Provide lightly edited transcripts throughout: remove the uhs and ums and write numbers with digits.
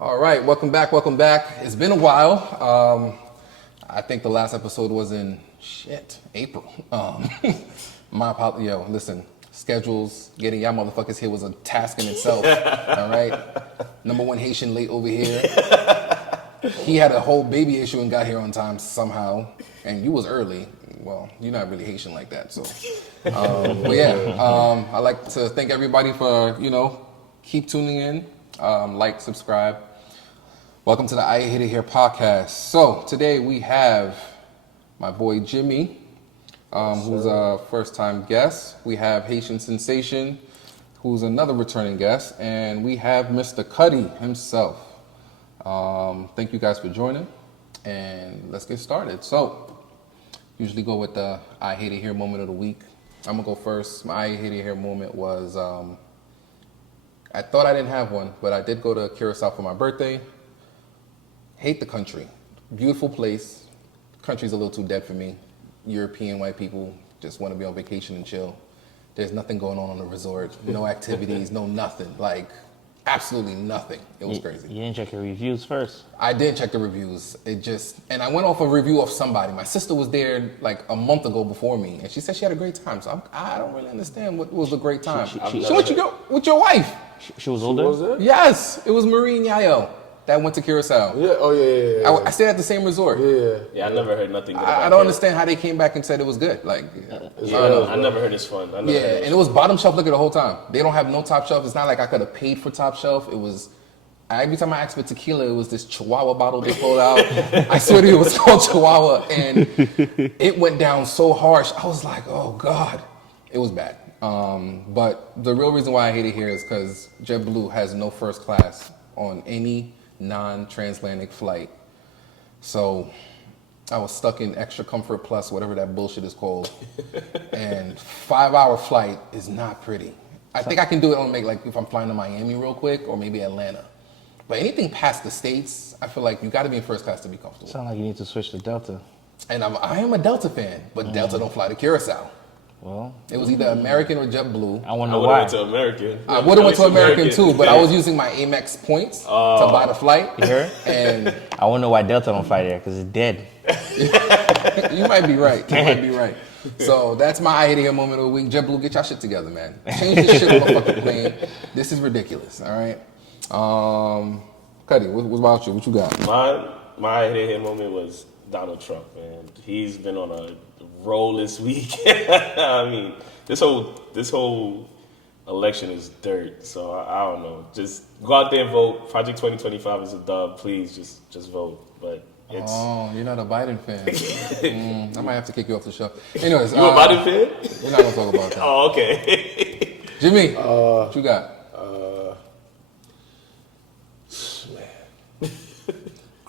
All right, welcome back. It's been a while. I think the last episode was in April. My apologies. Yo, listen, schedules, getting y'all motherfuckers here was a task in itself. All right, number one Haitian late over here. He had a whole baby issue and got here on time somehow, and you was early. Well, you're not really Haitian like that, so. But yeah, I'd like to thank everybody for keep tuning in, like, subscribe. Welcome to the I Hate It Here podcast. So today we have my boy Jimmy, who's a first-time guest. We have Haitian Sensation, who's another returning guest, and we have Mr. Cuddy himself. Thank you guys for joining, and let's get started. So, usually go with the I Hate It Here moment of the week. I'm gonna go first. My I Hate It Here moment was, I thought I didn't have one, but I did go to Curacao for my birthday. Hate the country. Beautiful place. Country's a little too dead for me. European white people just want to be on vacation and chill. There's nothing going on the resort. No activities, no nothing. Like, absolutely nothing. It was crazy. You didn't check your reviews first? I did check the reviews. And I went off a review of somebody. My sister was there like a month ago before me, and she said she had a great time. So I don't really understand what was a great time. She went with your wife. She was older? Was there? Yes, it was Marie and Yayo that went to Curacao. Yeah. Oh yeah. I stayed at the same resort. Yeah. I never heard nothing good I don't understand how they came back and said it was good. Like, I never heard it's fun. and it was bottom shelf liquor the whole time. They don't have no top shelf. It's not like I could have paid for top shelf. It was, every time I asked for tequila, it was this Chihuahua bottle they pulled out. I swear to you, it was called Chihuahua, and it went down so harsh. I was like, oh God, it was bad. But the real reason why I hate it here is because JetBlue has no first class on any non-transatlantic flight. So I was stuck in Extra Comfort Plus, whatever that bullshit is called. And 5-hour flight is not pretty. I think I can do it on if I'm flying to Miami real quick or maybe Atlanta. But anything past the States, I feel like you got to be in first class to be comfortable. Sound like you need to switch to Delta. And I am a Delta fan, but Delta don't fly to Curacao. Well, it was either American or JetBlue. I wonder why. Went to American. I would have went to American too, but I was using my Amex points to buy the flight. You heard? And I wonder why Delta don't fly there, because it's dead. You might be right. So that's my I Hate It Here moment of the week. JetBlue, get y'all shit together, man. Change this shit on the fucking plane. This is ridiculous, all right? Cuddy, what about you? What you got? My I Hate It Here moment was Donald Trump, man. He's been on a roll this week. I mean, this whole election is dirt. So I don't know. Just go out there and vote. Project 2025 is a dub. Please just vote. But it's you're not a Biden fan. I might have to kick you off the show. Anyways, you a Biden fan? We're not gonna talk about that. Oh, okay. Jimmy, what you got?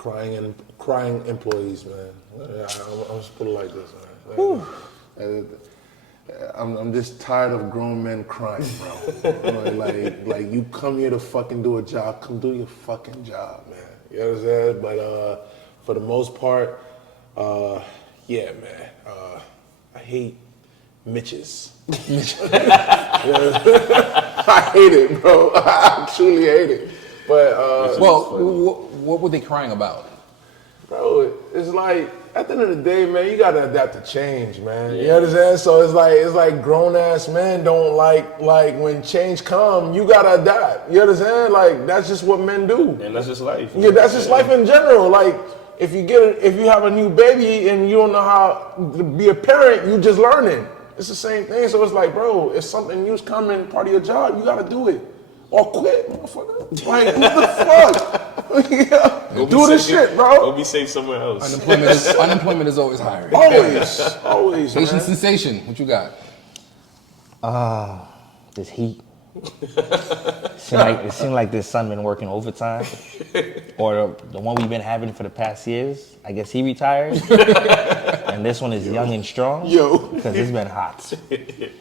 Man, crying employees, man. I'm just put it like this, man. I'm just tired of grown men crying, bro. like you come here to fucking do a job. Come do your fucking job, man. You know what I'm saying? But for the most part, yeah, man. I hate Mitches. I hate it, bro. I truly hate it. But what were they crying about? Bro, it's like, at the end of the day, man, you gotta adapt to change, man. Yeah. You understand? So it's like grown ass men don't like when change come, you gotta adapt. You understand? Like, that's just what men do. And that's just life. Yeah, that's just life in general. Like, if you have a new baby and you don't know how to be a parent, you just learning. It's the same thing. So it's like, bro, if something new's coming, part of your job, you gotta do it. Or quit, motherfucker. Like, what the fuck? Yeah. Do this shit, bro. Go be safe somewhere else. Unemployment is always hiring. Always, Haitian man. Sensation, what you got? This heat. It seemed like this son been working overtime. Or the one we've been having for the past years. I guess he retired. And this one is young and strong. Because it's been hot.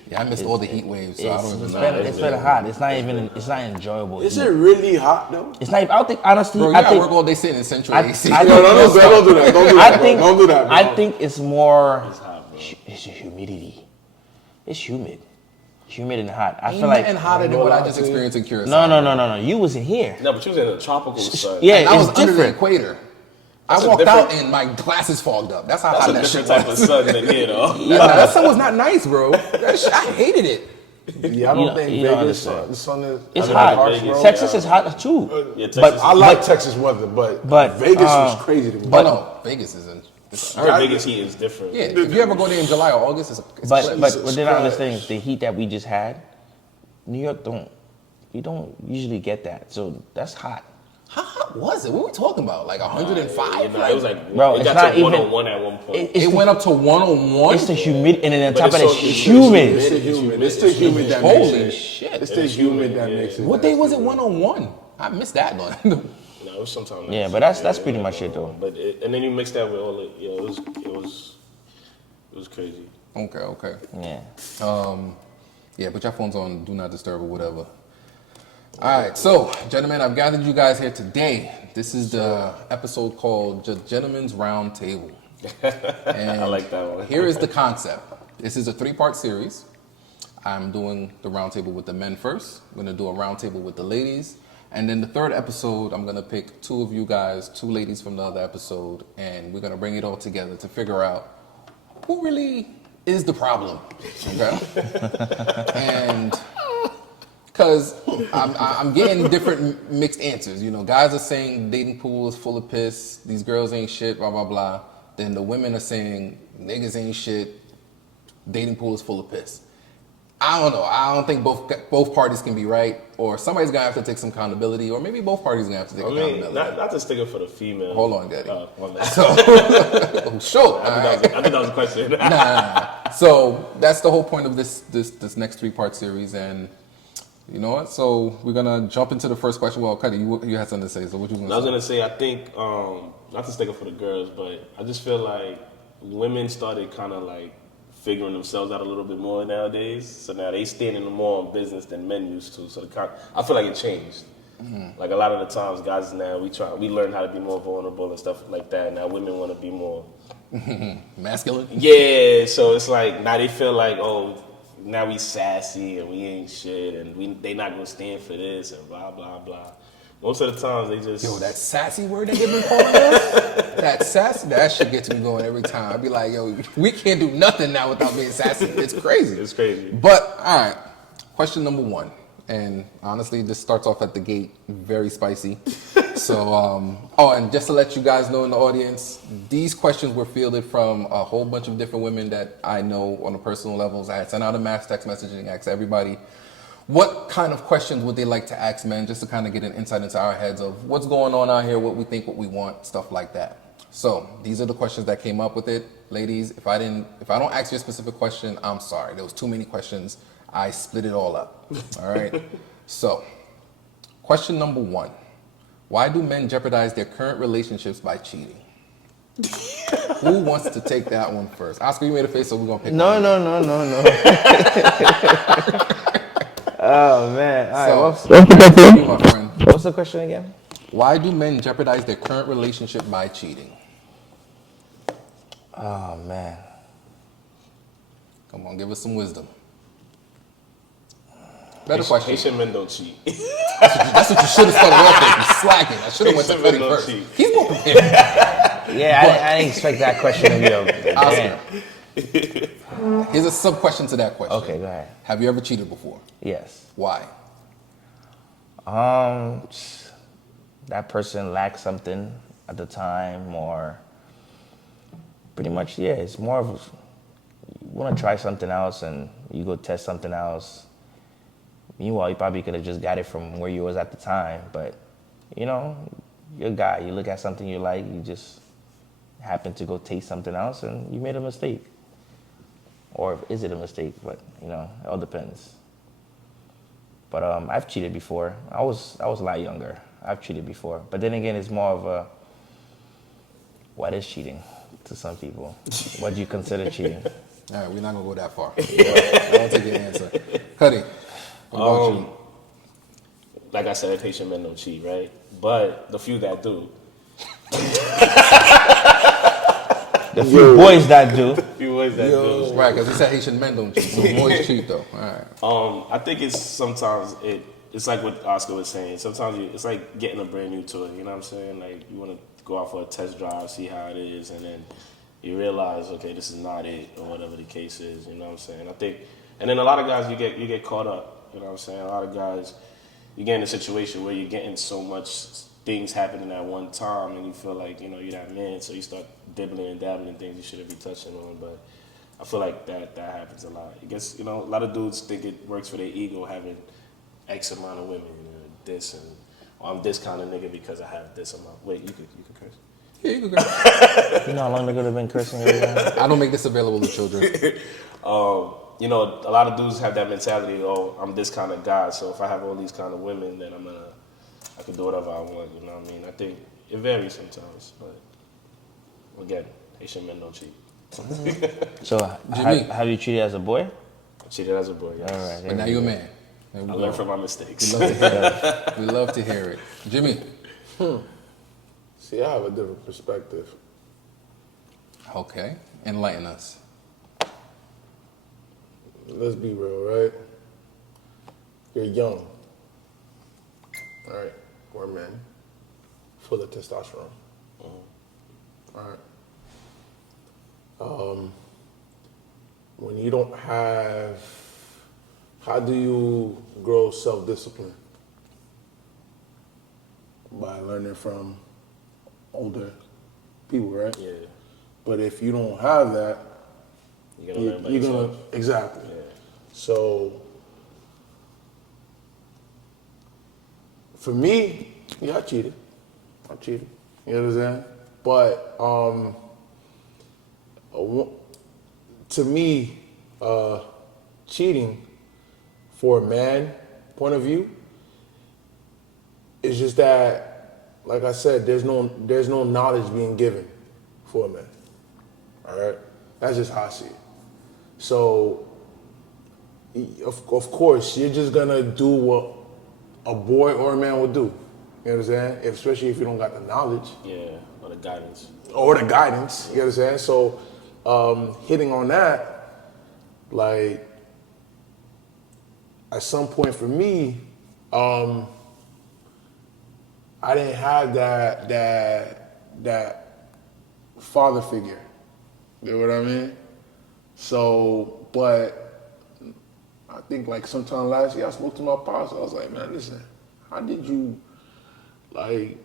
Yeah, I missed all the heat waves, so I don't even know. It's been hot. It's not enjoyable. Is it really hot though? It's not. I don't think, honestly. Bro, you gotta work all day sitting in central AC. Don't do that. Don't do that. Bro. I think it's more. It's the humidity. It's humid. Humid and hot. I Ain't feel like nothing hotter than what I just experienced in Curacao. no. You wasn't here. No, but you was in a tropical sun. Yeah, And I was it's under the different. equator. That's I a walked different- out and my glasses fogged up. That's how That's hot a that shit different type of was. sun than here, though. That sun was not nice, bro. I hated it. Yeah, I don't You think don't Vegas, understand. the sun is. It's I mean, hot. harsh, bro. Texas is hot too. Yeah, Texas but is I like but- Texas weather, but but, Vegas was crazy to me. But no, Vegas isn't. Our biggest heat is different. Yeah, if you ever go there in July or August, it's But clips. but then I understand the heat that we just had. New York you don't usually get that, so that's hot. How hot was it? What were we talking about? Like 105? It was like, Bro, it it's got not to even- 101 at one point. It went up to 101? It's the humidity, and then on But top of it's that, so- it's it's humid. It's the humid. It's the humid that makes Holy it. shit. It's the humid that makes it. What day was it 101? I missed that one. No, it was sometime. Yeah, but that's pretty much it though. But and then you mix that with all the, it was crazy. Okay. Yeah. Yeah, put your phones on Do Not Disturb or whatever. All right, so, gentlemen, I've gathered you guys here today. This is the episode called The Gentleman's Round Table. And I like that one. Here is the concept. This is a 3-part series. I'm doing the round table with the men first. We're going to do a round table with the ladies. And then the third episode, I'm going to pick 2 of you guys, 2 ladies from the other episode, and we're going to bring it all together to figure out who really is the problem. Okay? And because I'm getting different mixed answers. You know, guys are saying dating pool is full of piss, these girls ain't shit, blah, blah, blah. Then the women are saying niggas ain't shit, dating pool is full of piss. I don't know. I don't think both parties can be right, or somebody's gonna have to take some accountability, or maybe both parties gonna have to take I mean, accountability. not to stick up for the female. Hold on, Daddy. My bad. So, sure. I think that was a question. Nah. So that's the whole point of this next 3-part series, and you know what? So we're gonna jump into the first question. Well, Cuddy, you had something to say. So what you was I was gonna say? gonna say, I think not to stick up for the girls, but I just feel like women started kind of like figuring themselves out a little bit more nowadays. So now they standing more on business than men used to. So I feel like it changed. Like a lot of the times, guys now we learn how to be more vulnerable and stuff like that. Now women want to be more Masculine. Yeah, so it's like now they feel like, oh, now we sassy and we ain't shit and they not gonna stand for this and blah blah blah. Most of the times they just Yo, that sassy word that they've been calling us, that sassy, that shit gets me going every time. I'd be like, yo, we can't do nothing now without being sassy. It's crazy. It's crazy. But, all right, question number 1. And honestly, this starts off at the gate very spicy. So, and just to let you guys know in the audience, these questions were fielded from a whole bunch of different women that I know on a personal levels. I had sent out a mass text messaging, asked everybody, what kind of questions would they like to ask men, just to kind of get an insight into our heads of what's going on out here, what we think, what we want, stuff like that. So these are the questions that came up with it. Ladies, if I don't ask you a specific question, I'm sorry. There was too many questions. I split it all up. All right. So question number 1. Why do men jeopardize their current relationships by cheating? Who wants to take that one first? Oscar, you made a face, so we're going to pick one. No. Oh man! All right, So, my friend, what's the question again? why do men jeopardize their current relationship by cheating? Oh man! Come on, give us some wisdom. Better question. Haitian men don't cheat. That's what you should have started off with. You slacking. I should have went to Haitian men Cuddy don't first. cheat. He's more prepared. Yeah, I didn't expect that question to be a Oscar. damn. Here's a sub question to that question. Okay, go ahead. Have you ever cheated before? Yes. Why? That person lacked something at the time, or pretty much, yeah. It's more of you want to try something else, and you go test something else. Meanwhile, you probably could have just got it from where you was at the time, but you know, you're a guy. You look at something you like, you just happen to go taste something else, and you made a mistake. Or is it a mistake? But you know, it all depends. But I've cheated before. I was a lot younger. I've cheated before. But then again, it's more of a what is cheating to some people? What do you consider cheating? All right, we're not gonna go that far. I don't take your answer. Cuddy, what about you? Like I said, Haitian men don't cheat, right? But the few that do. The few boys that do. Few ways that do. Right, because he said Haitian men don't cheat. So boys cheat though. All right. I think it's sometimes it's like what Oscar was saying. Sometimes it's like getting a brand new toy. You know what I'm saying? Like you want to go out for a test drive, see how it is, and then you realize, okay, this is not it, or whatever the case is. You know what I'm saying? I think, and then a lot of guys you get caught up. You know what I'm saying? A lot of guys you get in a situation where you're getting so much things happening at one time, and you feel like you're that man, so you start dibbling and dabbling in things you shouldn't be touching on. But I feel like that happens a lot. I guess a lot of dudes think it works for their ego having X amount of women, this and I'm this kind of nigga because I have this amount. Wait, you could curse? Yeah, you can go. You know how long they're gonna been cursing every day? I don't make this available to children. A lot of dudes have that mentality. Oh, I'm this kind of guy, so if I have all these kind of women, then I can do whatever I want. You know what I mean? I think it varies sometimes, but again, Haitian men don't cheat. So, Jimmy. have you cheated as a boy? I cheated as a boy. Yes. All right. But now you're a man. There we I go. learned from my mistakes. We love to hear it. We love to hear it. Jimmy. See, I have a different perspective. Okay. Enlighten us. Let's be real, right? You're young. All right? We're men. Full of testosterone. All right? When you don't have... How do you grow self-discipline? By learning from older people, right? Yeah, But if you don't have that, you gotta learn by you're yourself. gonna exactly. Yeah. So for me, yeah, I cheated. You know what I'm saying? But to me, cheating for a man point of view is just that, like I said, there's no knowledge being given for a man. All right, that's just how I see it. So, of course, you're just gonna do what a boy or a man would do. You know what I'm saying? Especially if you don't got the knowledge Yeah, or the guidance. or the guidance. You know what I'm saying? So, hitting on that, like, at some point for me, I didn't have that father figure. You know what I mean? So, but I think like sometime last year I spoke to my pops. I was like, man, listen, how did you, like,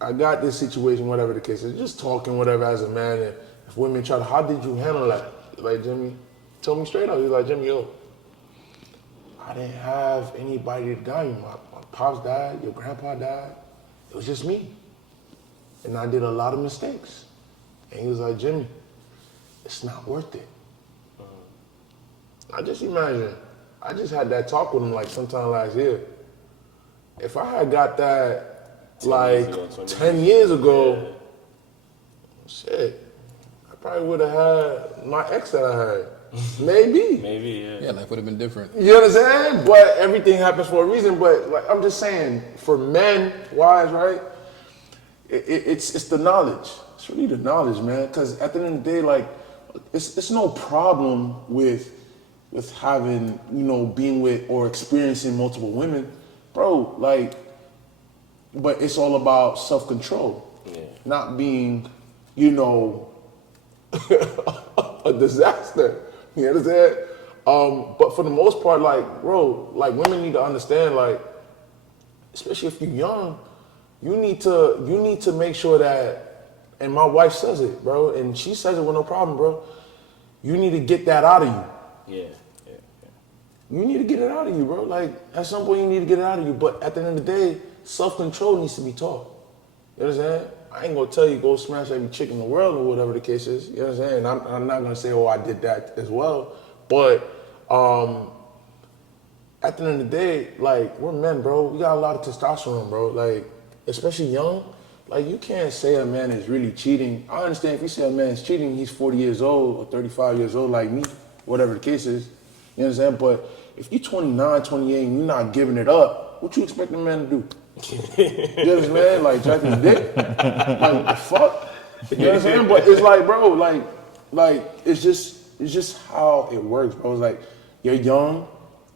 I got this situation, whatever the case is, just talking, whatever, as a man, and if women try to, how did you handle that? Like, Jimmy, tell me straight up. He's like, Jimmy, yo, I didn't have anybody to guide me. My pops died, your grandpa died. It was just me. And I did a lot of mistakes. And he was like, Jimmy, it's not worth it. I just imagine, I just had that talk with him like sometime last year. If I had got that 10 years ago, shit, I probably would have had my ex that I had. Maybe. Maybe, yeah. Yeah, life would have been different. You understand? But everything happens for a reason. But like I'm just saying, for men wise, right? It's the knowledge. It's really the knowledge, man. Because at the end of the day, like, it's no problem with having, being with or experiencing multiple women, bro. Like, but it's all about self-control, not being, a disaster. You understand? But for the most part, like, bro, like, women need to understand, like, especially if you're young, you need to make sure that, and my wife says it, bro, and she says it with no problem, bro. You need to get that out of you. Yeah. You need to get it out of you, bro. Like, at some point, you need to get it out of you. But at the end of the day, self-control needs to be taught. You understand? I ain't gonna tell you go smash every chick in the world or whatever the case is. You know what I'm saying? I'm not gonna say, oh, I did that as well. But at the end of the day, like, we're men, bro. We got a lot of testosterone, bro. Like, especially young. Like, you can't say a man is really cheating. I understand if you say a man is cheating, he's 40 years old or 35 years old like me, whatever the case is. You understand? But if you're 29, 28 and you're not giving it up, what you expect a man to do? You understand? Like Jack his dick. Like the fuck. You understand? But it's like, bro, like it's just how it works, bro. It's like you're young,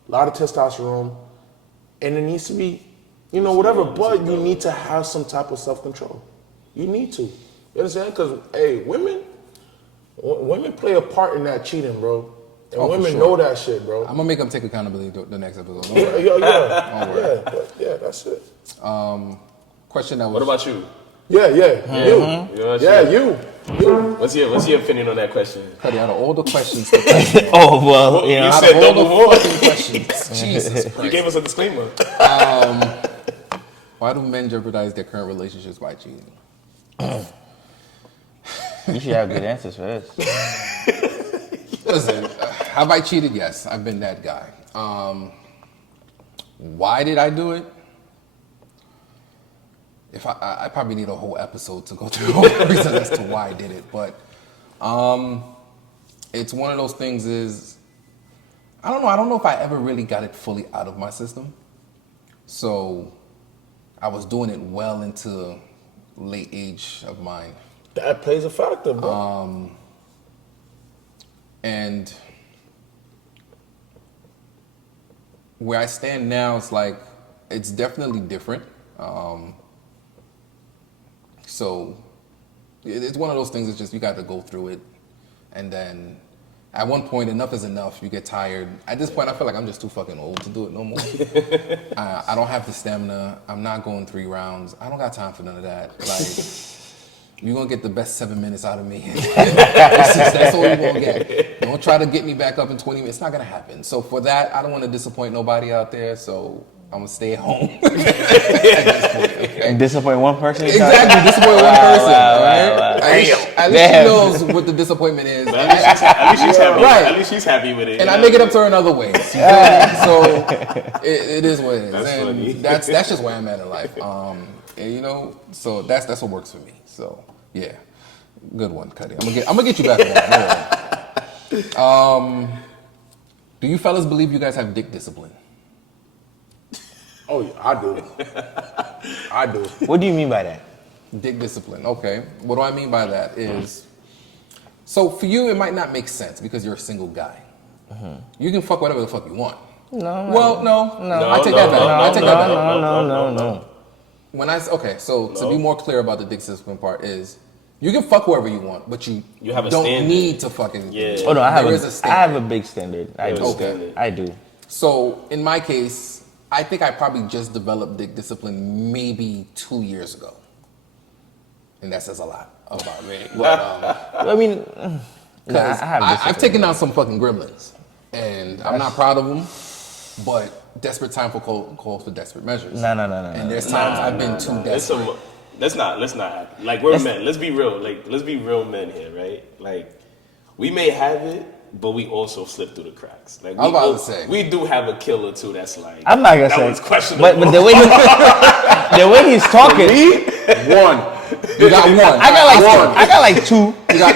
a lot of testosterone, and it needs to be, you know, whatever. But you need to have some type of self-control. You need to. You understand? Because hey, women play a part in that cheating, bro. And Oh, for women sure. know that shit, bro. I'm gonna make them take accountability the next episode. Don't Yeah, worry. yeah, but yeah, that's it. Question that was. What about you? Yeah, You know what I'm you. What's your opinion on that question? Cuddy, out of all the questions, Oh well, you know. You out said of all double the more. fucking questions, Jesus You Christ. gave us a disclaimer. Why do men jeopardize their current relationships by cheating? You should have good answers for this. Listen, have I cheated? Yes, I've been that guy. Why did I do it? If I probably need a whole episode to go through all the reasons as to why I did it, but it's one of those things. Is I don't know if I ever really got it fully out of my system. So I was doing it well into late age of mine. That plays a factor, bro. And where I stand now, it's like, it's definitely different. So it's one of those things, it's just, you got to go through it. And then at one point, enough is enough. You get tired. At this point, I feel like I'm just too fucking old to do it no more. I don't have the stamina. I'm not going 3 rounds. I don't got time for none of that. Like, you're going to get the best 7 minutes out of me. That's all you're going to get. Don't try to get me back up in 20 minutes. It's not going to happen. So for that, I don't want to disappoint nobody out there. So I'm going to stay at home. At this point, okay? And disappoint one person. Exactly. Disappoint one person. All right? wow. At least she knows what the disappointment is. At least she's happy. Right. At least she's happy with it. And you I know? make it up to her in other ways. You feel me? So it is what it is. That's and funny. that's just where I'm at in life. And you know, so that's what works for me. So yeah, good one, Cuddy. I'm gonna get you back on that. Do you fellas believe you guys have dick discipline? Oh, yeah, I do. I do. What do you mean by that? Dick discipline. Okay. What do I mean by that is, so for you it might not make sense because you're a single guy. You can fuck whatever the fuck you want. No. Well, no. I take that back. I take that back. No. When so to be more clear about the dick discipline part is, you can fuck whoever you want, but you have a don't standard. need to fucking. Yeah. Oh no, I There is a have standard. a big standard. I There do. is a standard. I do. So in my case, I think I probably just developed dick discipline maybe 2 years ago, and that says a lot about me. But, I mean, nah, I 'cause have I've discipline. taken down some fucking gremlins, and I'm not proud of them. But desperate time for calls for desperate measures. No. And there's times I've been too desperate. Let's not. Like, we're men. Let's be real. Like, let's be real men here, right? Like, we may have it, but we also slip through the cracks. Like, I was about to say. we do have a kill or two that's like, I'm not gonna that say. was questionable. But the way he's talking, One. You got one. I got like 2. got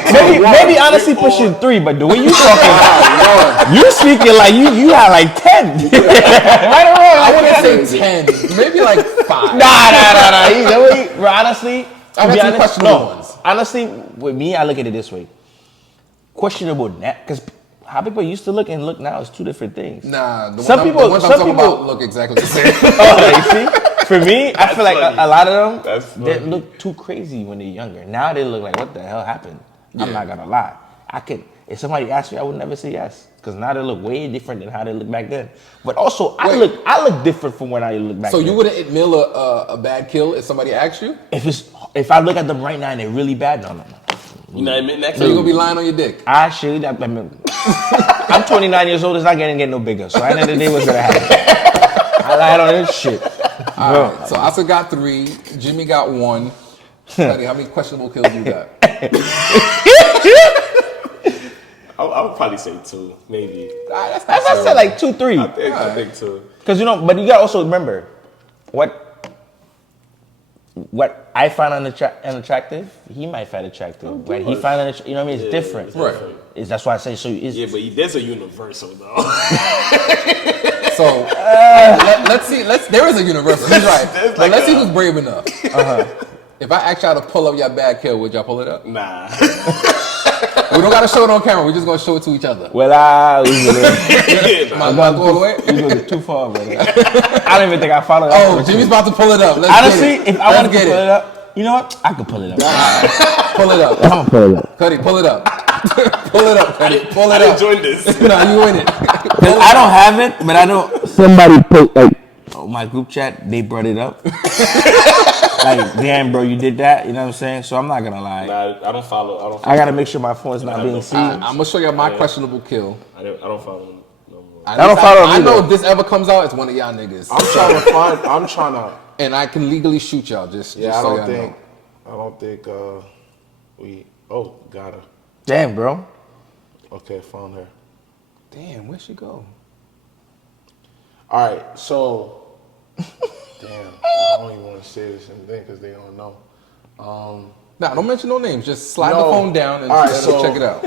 Maybe honestly pushing 3. But the way you talking, you speaking like you had like 10. Right or wrong? I wouldn't say 10, maybe like 5. Nah. Honestly, I've to be had some honest, questionable no. ones. Honestly, with me, I look at it this way: questionable, because how people used to look and look now is 2 different things. Nah, the Some ones people- I'm some talking people- about look exactly the same. Oh, you see? For me, I feel like funny. a lot of That's them, they funny. look too crazy when they're younger. Now they look like, what the hell happened? I'm Yeah. not gonna lie. If somebody asked me, I would never say yes. Because now they look way different than how they look back then. But also, I look different from when I look back So then. you wouldn't admit a bad kill if somebody asked you? If I look at them right now and they're really bad, no. you know, admitting that. So you're gonna be lying on your dick? Actually, I'm 29 years old. It's not gonna get no bigger. So at the end of the day, what's gonna happen? I lied on this shit. All right, so Asa got 3, Jimmy got 1. Buddy, how many questionable kills you got? I would probably say 2, maybe. That's I said like 2, 3. I think 2. Because but you gotta also remember what I find unattractive, he might find attractive. When he find you know what I mean? It's different. Right. That's why I say so. It's, Yeah, but there's a universal though. So let's see. There is a universal. He's right. But let's see who's brave enough. If I ask y'all to pull up your bad kill, would y'all pull it up? Nah. We don't gotta show it on camera. We're just gonna show it to each other. Well, Am I going away? you going too far, brother. I don't even think I followed that. Oh, Jimmy's about to pull it up. Let's Honestly, get it. if I wanted to Let's pull get it up, you know what? I could pull it up. Pull it up. I'm gonna pull it up. Cuddy, pull it up. Pull it up, Cuddy. Pull I it didn't up. join this. No, you in it. I don't have it, but I know somebody put like my group chat. They brought it up. Like, damn, bro, you did that. You know what I'm saying? So I'm not gonna lie. Nah, I don't follow. I gotta make sure my phone's not being seen. I'm gonna show you my questionable kill. I don't follow him no more. I don't follow him I know either. if this ever comes out, it's one of y'all niggas. I'm trying to. And I can legally shoot y'all. Just Yeah, so I y'all don't think we. Oh, got her. Damn, bro. Okay, found her. Damn, where'd she go? All right, so. Damn, I don't even want to say this and thing because they don't know. Nah, don't mention no names. Just slide the No. phone down and All right, let so- us check it out.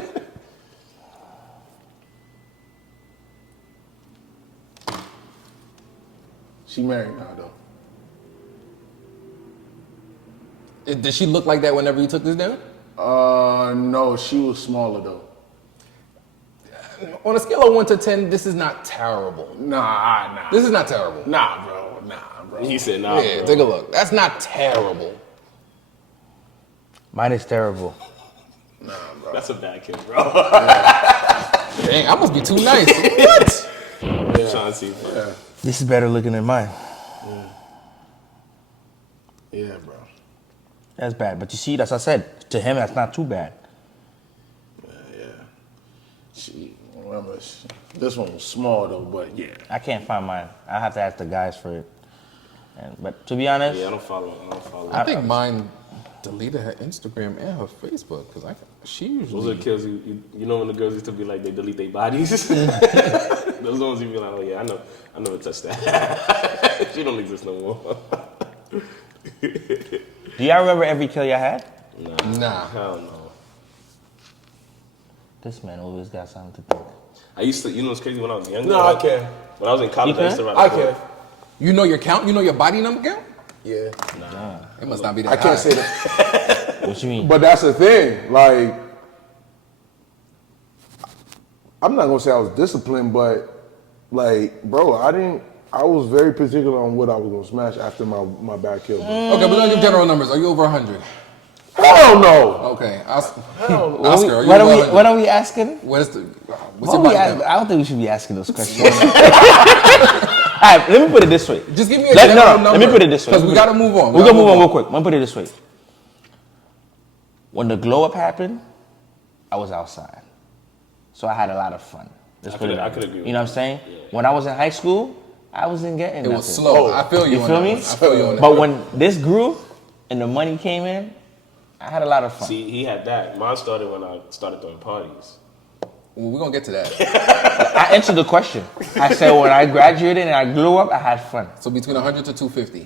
She married now though. Did she look like that whenever you took this down? No, she was smaller though. On a scale of 1 to 10, this is not terrible. Nah. This is not terrible. Nah, bro. He said nah. Yeah, bro. take a look. That's not terrible. Mine is terrible. That's a bad kid, bro. Dang, I must be too nice. What? I'm trying to see. Bro. This is better looking than mine. Yeah, bro. That's bad. But you see, as I said, to him, that's not too bad. Remember, this one was small though, but yeah. I can't find mine. I have to ask the guys for it. But to be honest, Yeah, I don't follow. I think mine deleted her Instagram and her Facebook because she Those are usually. the kills you know when the girls used to be like they delete their bodies. Those ones you be like, oh yeah, I never touched that. She don't exist no more. do y'all remember every kill y'all had? Nah. Hell no. This man always got something to think. I used to, you know, it's crazy when I was younger. No, I can. When I was in college, You I used to can? ride. I can. You know your count? You know your body number count? Yeah. It must not be that I can't high. say that. What you mean? But that's the thing. Like, I'm not gonna say I was disciplined, but like, bro, I was very particular on what I was gonna smash after my back kill. Bro. Okay, but let's give general numbers. Are you over 100? Hell no. Okay. Oscar, What are are you we, over 100? what are we asking? What's What your are we body ask- count? I don't think we should be asking those questions. All right, let me put it this way. Just give me a Let general number. me put it this way. Because we got to move on. We're going to move on real quick. Let me put it this way. When the glow up happened, I was outside. So I had a lot of fun. Let's put it I that could way. agree with You know what I'm saying? When I was in high school, I wasn't getting It nothing. was slow. I feel you. You on feel that me? one. I feel you on that. But when this grew and the money came in, I had a lot of fun. See, he had that. Mine started when I started throwing parties. Well, we're going to get to that. I answered the question. I said when I graduated and I grew up, I had fun. So between 100 to 250.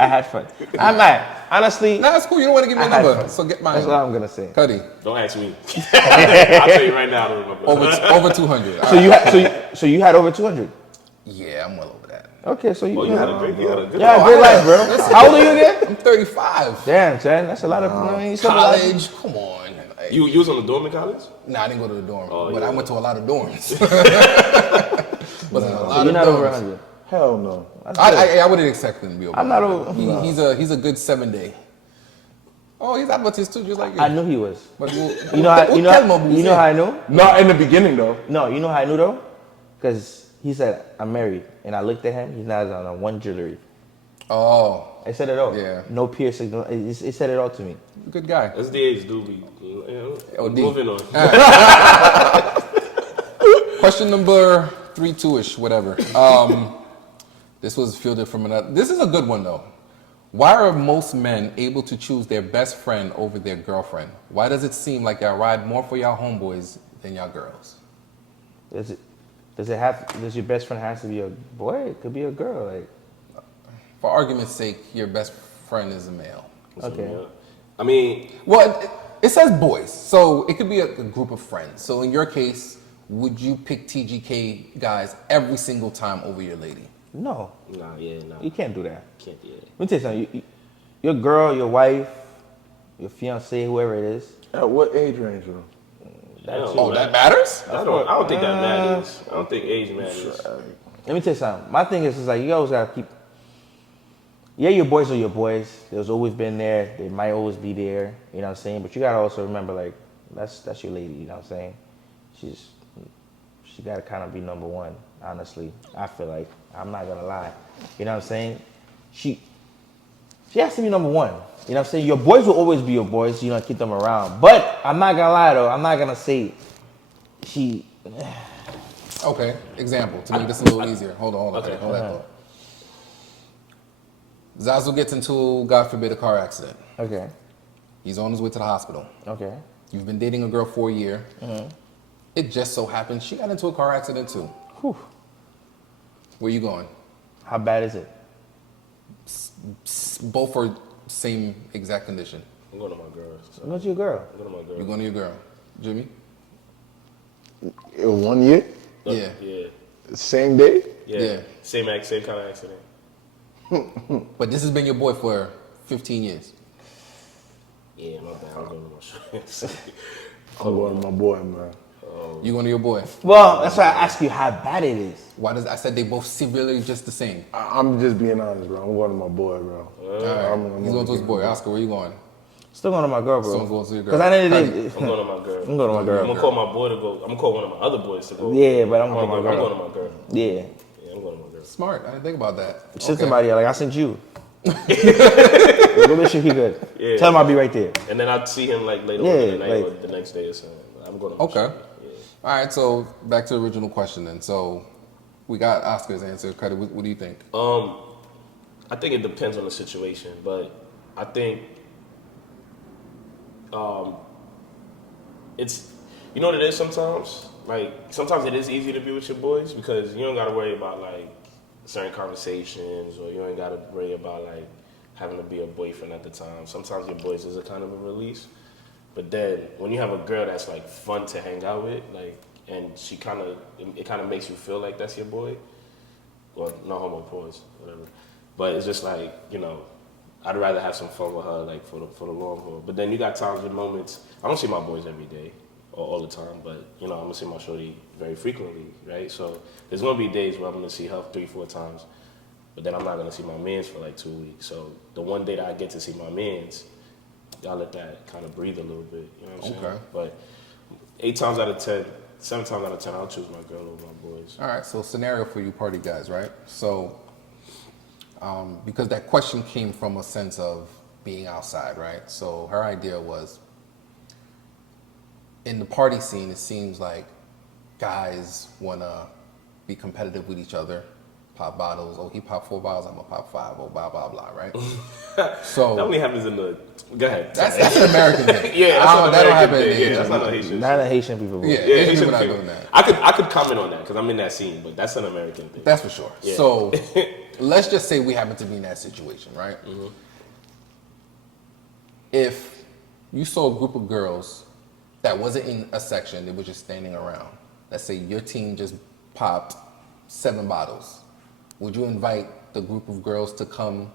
I had fun. I'm not. Honestly, Nah, that's cool. You don't want to give me a I had number. fun. So get that's mine. what I'm going to say. Cuddy, Don't ask me. I'll tell you right now. I don't remember. over 200. So you had over 200? Yeah, I'm well over that. Okay, so you, Oh, you had a good yeah, great life, bro. How old are you again? I'm 35. Damn, Chen, that's a lot of. I mean, you still have a lot of- College, come on. Like, You was on the dorm in college? Nah, I didn't go to the dorm, Oh, but yeah. I went to a lot of dorms. Was in a lot You're of not over dorms. 100. Hell no. That's good. I wouldn't expect him to be over. I'm not 100. over. He's a good 7-day. Oh, he's Adventist too, just like you. I knew he was. But You know how I know? Not in the beginning though. No, you know how I knew though? Because he said I'm married, and I looked at him. He's not on one jewelry. Oh, I said it all. Yeah. No piercing. No, it said it all to me. good guy. That's the age, do be. You know, OD. moving on. Question number 3, 2-ish, whatever. This was fielded from another. This is a good one though. Why are most men able to choose their best friend over their girlfriend? Why does it seem like y'all ride more for y'all homeboys than y'all girls? Does your best friend has to be a boy? It could be a girl. Like, For argument's sake, your best friend is a male. okay. I mean, Well, it says boys, so it could be a group of friends. So in your case, would you pick TGK guys every single time over your lady? No, Nah, you can't do that. Can't do that. Let me tell you something. Your girl, your wife, your fiance, whoever it is. At what age range, though? Oh, that matters? I don't think that matters. I don't think age matters. Let me tell you something. My thing is like you always gotta keep. Yeah, your boys are your boys. There's always been there. They might always be there. You know what I'm saying? But you gotta also remember, like, that's your lady. You know what I'm saying? She gotta kind of be number one. Honestly, I feel like I'm not gonna lie. You know what I'm saying? She has to be number one. You know what I'm saying? Your boys will always be your boys. You know, keep them around. But I'm not gonna lie though. I'm not gonna say she. Okay, example, to make this a little easier. Hold on, Okay. hold that thought. Zazu gets into, God forbid, a car accident. Okay. He's on his way to the hospital. Okay. You've been dating a girl for a year. It just so happens she got into a car accident too. Whew. Where you going? How bad is it? Both are same exact condition. I'm going to my girl. So What's your girl? I'm going to my girl. You're going to your girl. Jimmy? It was 1 year, Yeah. Yeah. same day. Yeah. Yeah. Same kind of accident. But this has been your boy for 15 years. Yeah, my bad. I'm going to my show. I'm going to my boy, man. You going to your boy? Well, that's why I ask you how bad it is. Why does I said they both severely just the same? I'm just being honest, bro. I'm going to my boy, bro. All right. He's going to his boy. Oscar, where you going? Still going to my girl, bro. Still going to your girl. Because I know they. I'm going to my girl. I'm going to my I'm girl. going to call my boy to go. I'm going to call one of my other boys to go. Yeah, but I'm going to my I'm girl. going to my girl. Yeah. Yeah, I'm going to my girl. Smart. I didn't think about that. Send somebody like I sent you. Go make sure he good. Yeah. Tell him I'll be right there. And then I'd see him like later Yeah, on in the night like- or the next day or something. I'm going to my Okay. show. All right, so back to the original question then. So we got Oscar's answer. Credit. What do you think? I think it depends on the situation, but I think it's, you know what it is sometimes? Like, sometimes it is easy to be with your boys because you don't got to worry about, like, certain conversations or you ain't got to worry about, like, having to be a boyfriend at the time. Sometimes your boys is a kind of a release. But then when you have a girl that's, like, fun to hang out with, like, and she kind of, it kind of makes you feel like that's your boy. Well, no homo pause, whatever. But it's just like, you know, I'd rather have some fun with her, like, for the long haul. But then you got times and moments, I don't see my boys every day or all the time, but, you know, I'm going to see my shorty very frequently, right? So there's going to be days where I'm going to see her 3-4 times, but then I'm not going to see my mans for, like, 2 weeks. So the one day that I get to see my mans, I'll let that kind of breathe a little bit, you know what I'm saying? Okay. But 8 times out of 10, 7 times out of 10, I'll choose my girl over my boys. All right, so scenario for you party guys, right? So because that question came from a sense of being outside, right? So her idea was, in the party scene, it seems like guys want to be competitive with each other, pop bottles. Oh, he popped 4 bottles, I'm going to pop 5, oh, blah, blah, blah, right? So That only happens in the, go ahead. that's an American thing. Yeah, that's not that don't American happen in thing. Yeah, Asia. that's not a Haitian Not a Haitian people. Bro. Yeah, Yeah, Asian Haitian people not people. doing that. I could comment on that because I'm in that scene, but that's an American thing. That's for sure. Yeah. So let's just say we happen to be in that situation, right? Mm-hmm. If you saw a group of girls that wasn't in a section, they were just standing around. Let's say your team just popped 7 bottles. Would you invite the group of girls to come?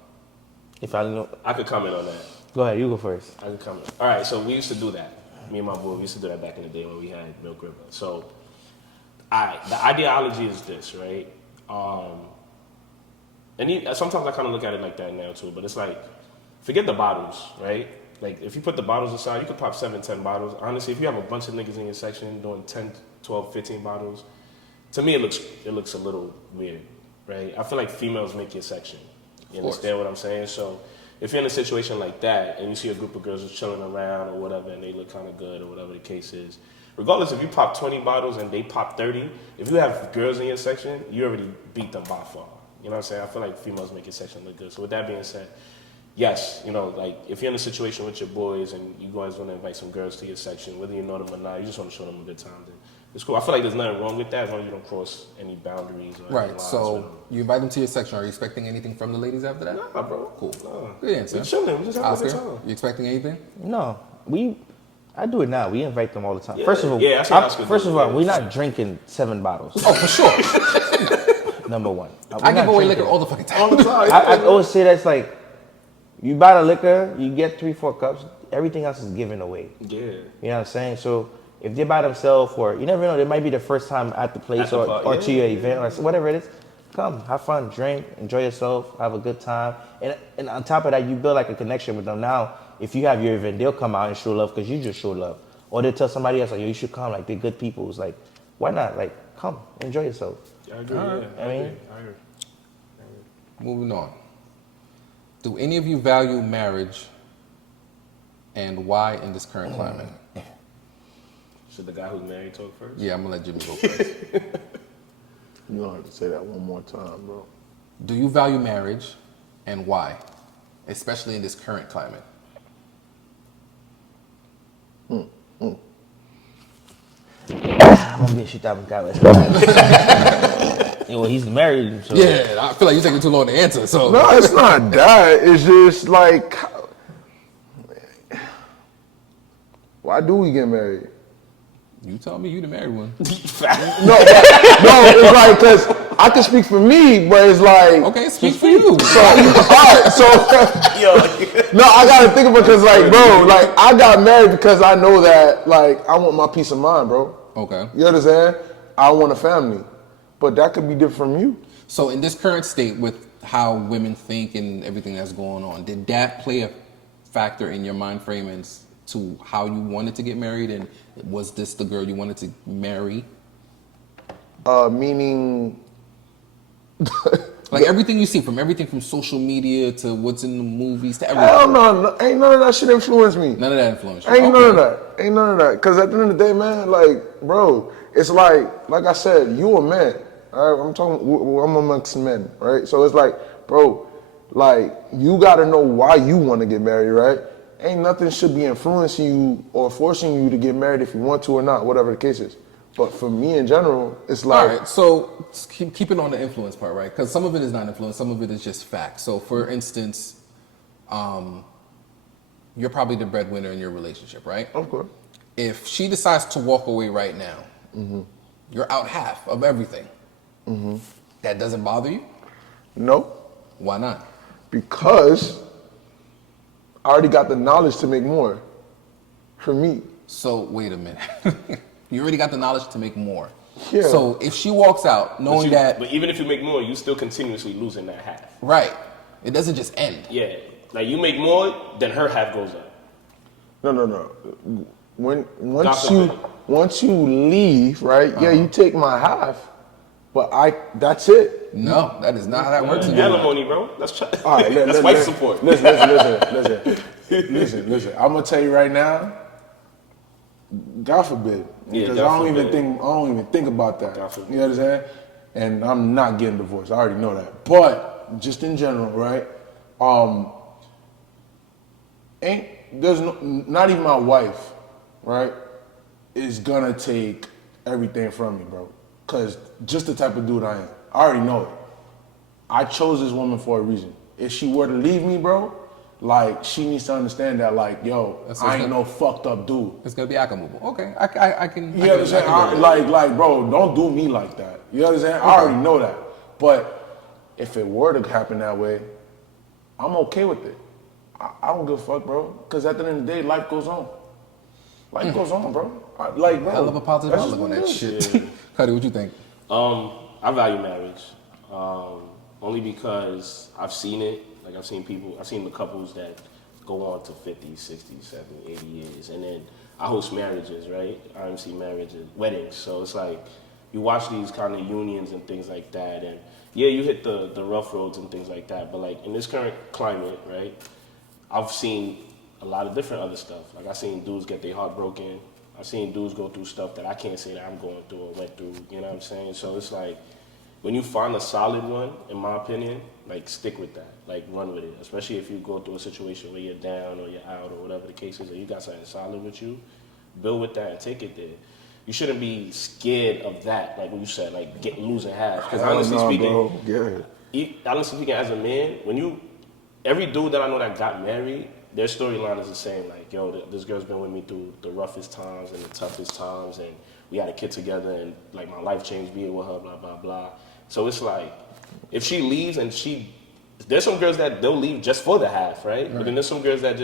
If I know, I could comment on that. go ahead. You go first. I could comment. All right, so we used to do that. Me and my boy, we used to do that back in the day when we had Milk River. So, the ideology is this, right? Sometimes I kind of look at it like that now too, but it's like, forget the bottles, right? Like, if you put the bottles aside, you could pop 7, 10 bottles. Honestly, if you have a bunch of niggas in your section doing 10, 12, 15 bottles, to me it looks a little weird, right? I feel like females make your section. You understand what I'm saying? So if you're in a situation like that and you see a group of girls just chilling around or whatever and they look kind of good or whatever the case is, regardless if you pop 20 bottles and they pop 30, if you have girls in your section, you already beat them by far. You know what I'm saying? I feel like females make your section look good. So with that being said, yes, you know, like if you're in a situation with your boys and you guys want to invite some girls to your section, whether you know them or not, you just want to show them a good time, then it's cool. I feel like there's nothing wrong with that as long as you don't cross any boundaries or any Right. lines with So them. you invite them to your section. Are you expecting anything from the ladies after that? Nah, bro. Cool. Nah. Good answer. We chilling. We just having a Oscar, good time. you expecting anything? No, I do it now. We invite them all the time. Yeah, First of all, yeah, I see how it's gonna first do of it. all, we're not drinking 7 bottles. Oh, for sure. Number one. I give away liquor all the fucking time. All the time. I always say that's like, you buy the liquor, you get 3-4 cups. Everything else is given away. Yeah. You know what I'm saying? So if they're by themselves, or you never know, it might be the first time at the place At the bar, or yeah, to your event or whatever it is. Come, have fun, drink, enjoy yourself, have a good time. And on top of that, you build like a connection with them. Now, if you have your event, they'll come out and show love because you just show love. Or they'll tell somebody else, like, yo, you should come. Like, they're good people. It's like, why not? Like, come, enjoy yourself. I agree. I mean- I agree. Moving on. Do any of you value marriage, and why in this current climate? Should the guy who's married talk first? Yeah, I'm gonna let Jimmy go first. You're gonna have to say that one more time, bro. Do you value marriage, and why, especially in this current climate? I'm gonna be a shit out of guy. Well, he's married, so Yeah, I feel like you're taking too long to answer. So No, it's not that. It's just like, why do we get married? you tell me, you the married one. No, it's like, because I can speak for me, but it's like, Okay, speak for you. so, all right, so, no, I gotta think of it because, like, bro, like, I got married because I know that, like, I want my peace of mind, bro. Okay. You understand? I want a family, but that could be different from you. So in this current state, with how women think and everything that's going on, did that play a factor in your mind frame as to how you wanted to get married, and was this the girl you wanted to marry? Meaning, Like everything you see, from everything from social media to what's in the movies to everything. hell no, ain't none of that shit influence me. None of that influenced you. Ain't none of Okay. that. Ain't none of that. Cause at the end of the day, man, like, bro, it's like I said, you a man. All right, I'm amongst men, right? So it's like, bro, like, you gotta know why you want to get married, right? Ain't nothing should be influencing you or forcing you to get married if you want to or not, whatever the case is. But for me in general, it's All like, right, so keep it on the influence part, right? Because some of it is not influence, some of it is just fact. So, for instance, you're probably the breadwinner in your relationship, right? of course. If she decides to walk away right now, you're out half of everything. That doesn't bother you? No, Why not? because I already got the knowledge to make more for me. So, wait a minute. You already got the knowledge to make more. Yeah. So, if she walks out knowing that, But even if you make more, you still continuously losing that half. right, it doesn't just end. Yeah. Like you make more, then her half goes up. No. Once God you forbid. leave, right? Yeah, you take my half, but that's it. No, that is not how that works. Alimony, bro. That's All right, that's wife support. Listen. I'm gonna tell you right now. God forbid, Yeah, because God I don't forbid. even think about that. God forbid. You understand? And I'm not getting divorced. I already know that. But just in general, right? Not even my wife, right, is gonna take everything from me, bro. Cause just the type of dude I am. I already know it. I chose this woman for a reason. If she were to leave me, bro, like, she needs to understand that, like, yo, That's I ain't good. no fucked up dude. It's gonna be Akamubo. Okay, I can. You understand? Like, bro, don't do me like that. You understand? I already know that. But if it were to happen that way, I'm okay with it. I don't give a fuck, bro. Because at the end of the day, life goes on. Life goes on, bro. Bro. Hell of a positive that's outlook on just that what it is. shit. Cuddy, what you think? I value marriage. Only because I've seen it. Like I've seen the couples that go on to 50, 60, 70, 80 years. And then I host marriages, right? IMC marriages, weddings. So it's like you watch these kind of unions and things like that. And yeah, you hit the rough roads and things like that. But like in this current climate, right, I've seen a lot of different other stuff. Like I've seen dudes get their heart broken. I've seen dudes go through stuff that I can't say that I'm going through or went through. You know what I'm saying? So it's like, when you find a solid one, in my opinion, like stick with that, like run with it. Especially if you go through a situation where you're down or you're out or whatever the case is, or you got something solid with you, build with that and take it there. You shouldn't be scared of that, like when you said, like losing half. Because honestly speaking, Bro. Yeah. honestly speaking, as a man, every dude that I know that got married, their storyline is the same. Like, yo, this girl's been with me through the roughest times and the toughest times, and we had a kid together, and like my life changed being with her, blah blah blah. So it's like, if she leaves and there's some girls that they'll leave just for the half, right? But then there's some girls that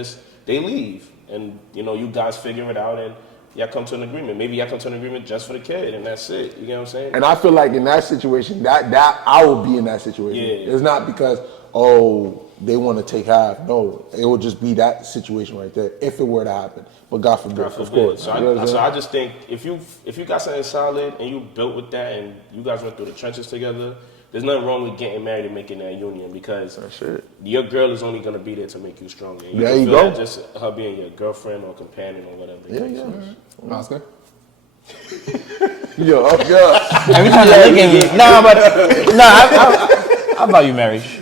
they leave, and you guys figure it out, and y'all come to an agreement. Maybe y'all come to an agreement just for the kid, and that's it. You get what I'm saying? And I feel like in that situation, that I would be in that situation. Yeah. It's not because they want to take half. No, it would just be that situation right there if it were to happen. But God forbid, of course. So, You know what I'm so saying? I just think if you got something solid and you built with that, and you guys went through the trenches together, there's nothing wrong with getting married and making that union, because your girl is only gonna be there to make you stronger. And There can you feel go. that just her being your girlfriend or companion or whatever. Yeah. Oscar? Yo, up, yo. Every time I look at you, I value marriage.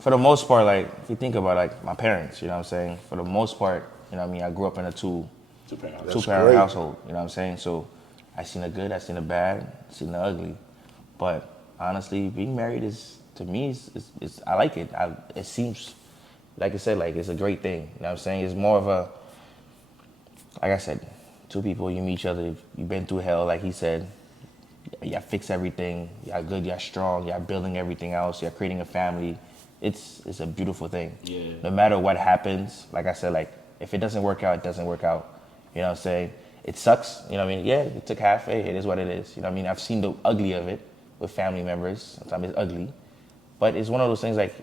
For the most part, like if you think about like my parents, you know what I'm saying. For the most part, you know what I mean. I grew up in a two-parent great. household. You know what I'm saying. So I seen the good, I seen the bad, I seen the ugly. But honestly, being married to me is I like it. It seems, like I said, like it's a great thing. You know what I'm saying. It's more of a, like I said, two people, you meet each other, you've been through hell, like he said. Y'all fix everything. Y'all good. Y'all strong. Y'all building everything else. Y'all creating a family. It's a beautiful thing. Yeah. No matter what happens, like I said, like if it doesn't work out, it doesn't work out. You know what I'm saying? It sucks. You know what I mean? Yeah, it took half. Hey, it is what it is. You know what I mean? I've seen the ugly of it with family members. Sometimes it's ugly, but it's one of those things like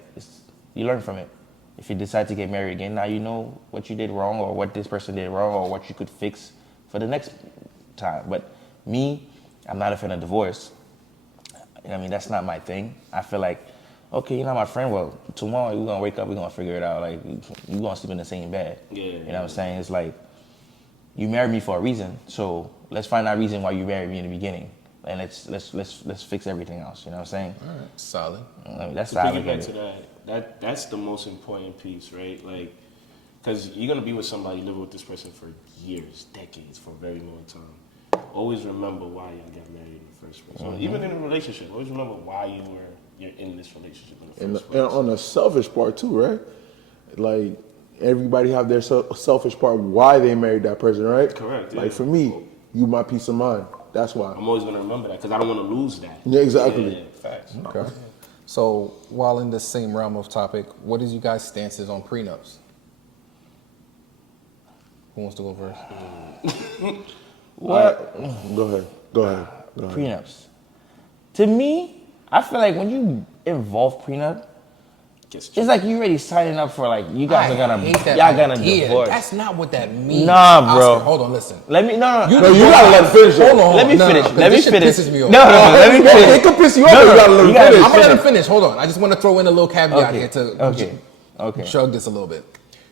you learn from it. If you decide to get married again, now you know what you did wrong or what this person did wrong or what you could fix for the next time. But me, I'm not a fan of divorce. You know what I mean? That's not my thing. I feel like, okay, you're not my friend. Well, tomorrow we're going to wake up, we're going to figure it out. Like, you're going to sleep in the same bed. Yeah. You know what I'm saying? It's like, you married me for a reason. So let's find that reason why you married me in the beginning. And let's fix everything else. You know what I'm saying? All right, solid. I mean, that's To how I look at piggyback to it. that's the most important piece, right? Like, because you're gonna be with somebody, living with this person for years, decades, for a very long time. Always remember why y'all got married in the first place. So even in a relationship, always remember why you're in this relationship in the And, first place. and on the selfish part too, right? Like everybody have their selfish part why they married that person, right? Correct, Like yeah. for me, you my peace of mind. That's why. I'm always gonna remember that because I don't want to lose that. Yeah, exactly. Yeah, facts. Okay. So, while in the same realm of topic, what is you guys' stances on prenups? Who wants to go first? What? Go ahead. Prenups. To me, I feel like when you involve prenup, Gets it's like you already signing up for like you guys are gonna hate that y'all gonna idea. divorce. That's not what that means. Nah, bro. Oscar, hold on, listen. Let me no. No, you gotta let him finish. Hold on. Let me no, finish. no, 'cause Let me this shit finish. pisses me off. No, let me finish. It could piss you off. No, but no, you gotta let you him gotta finish. I'm gonna let him finish. finish. Hold on. I just want to throw in a little caveat here to Okay. chug this a little bit.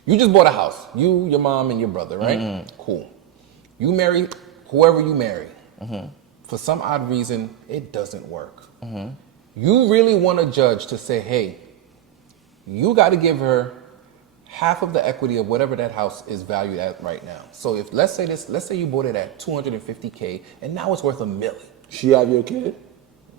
You just bought a house. You, your mom, and your brother, right? Mm-hmm. Cool. You marry whoever you marry. For some odd reason, it doesn't work. You really want a judge to say, hey, you got to give her half of the equity of whatever that house is valued at right now. So if let's say you bought it at $250K and now it's worth $1 million. She have your kid?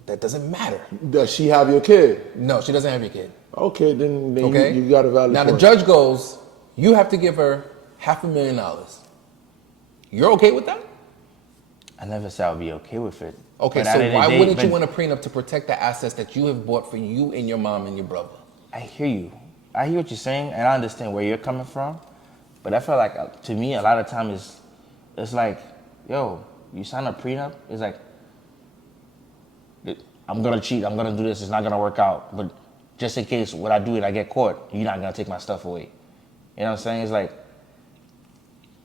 That doesn't matter. Does she have your kid? No, she doesn't have your kid. Okay, then Okay, you got a valid Now the point. judge goes, you have to give her $500,000. You're okay with that? I never said I'll be okay with it. Okay, But at so the end of why the day- wouldn't you but want a prenup to protect the assets that you have bought for you and your mom and your brother? I hear you. I hear what you're saying, and I understand where you're coming from. But I feel like, to me, a lot of time it's like, yo, you sign a prenup. It's like, I'm gonna cheat. I'm gonna do this. It's not gonna work out. But just in case when I do it, I get caught. You're not gonna take my stuff away. You know what I'm saying? It's like,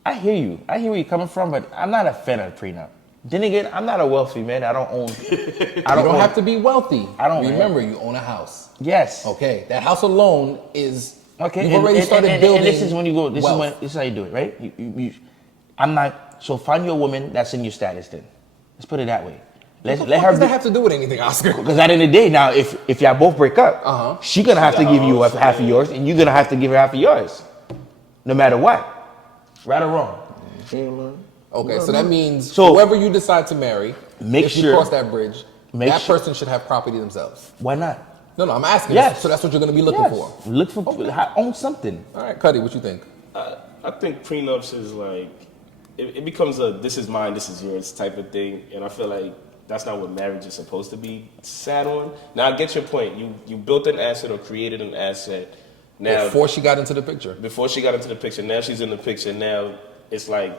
I hear you. I hear where you're coming from, but I'm not a fan of prenup. Then again, I'm not a wealthy man. I don't own. You don't have to be wealthy. I don't Remember, you own a house. Yes. Okay, that house alone is. Okay, You've already started building. And this is when you go. This wealth. is how you do it, right? I'm not. So find your woman that's in your status. Then let's put it that way. Let What her. does that have to do with anything, Oscar? Because at the end of the day, now if y'all both break up, she gonna have to give you half of yours, and you're gonna have to give her half of yours, no matter what, right or wrong. Okay, so that means So- whoever you decide to marry, Make if you sure- cross that bridge, make that sure- person should have property themselves. Why not? No, I'm asking. Yes. So that's what you're going to be looking Yes. for. Look for own something. All right, Cuddy, what you think? I think prenups is like it becomes a this is mine, this is yours type of thing, and I feel like that's not what marriage is supposed to be sat on. Now I get your point. You built an asset or created an asset. Now Before she got into the picture. before she got into the picture, now she's in the picture. Now it's like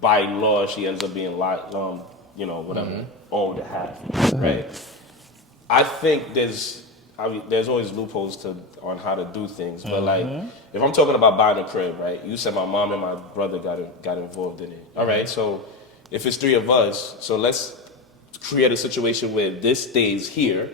by law she ends up being whatever owned to half, right? I think there's always loopholes on how to do things, but like if I'm talking about buying a crib, right? You said my mom and my brother got involved in it. All right, so if it's three of us, so let's create a situation where this stays here,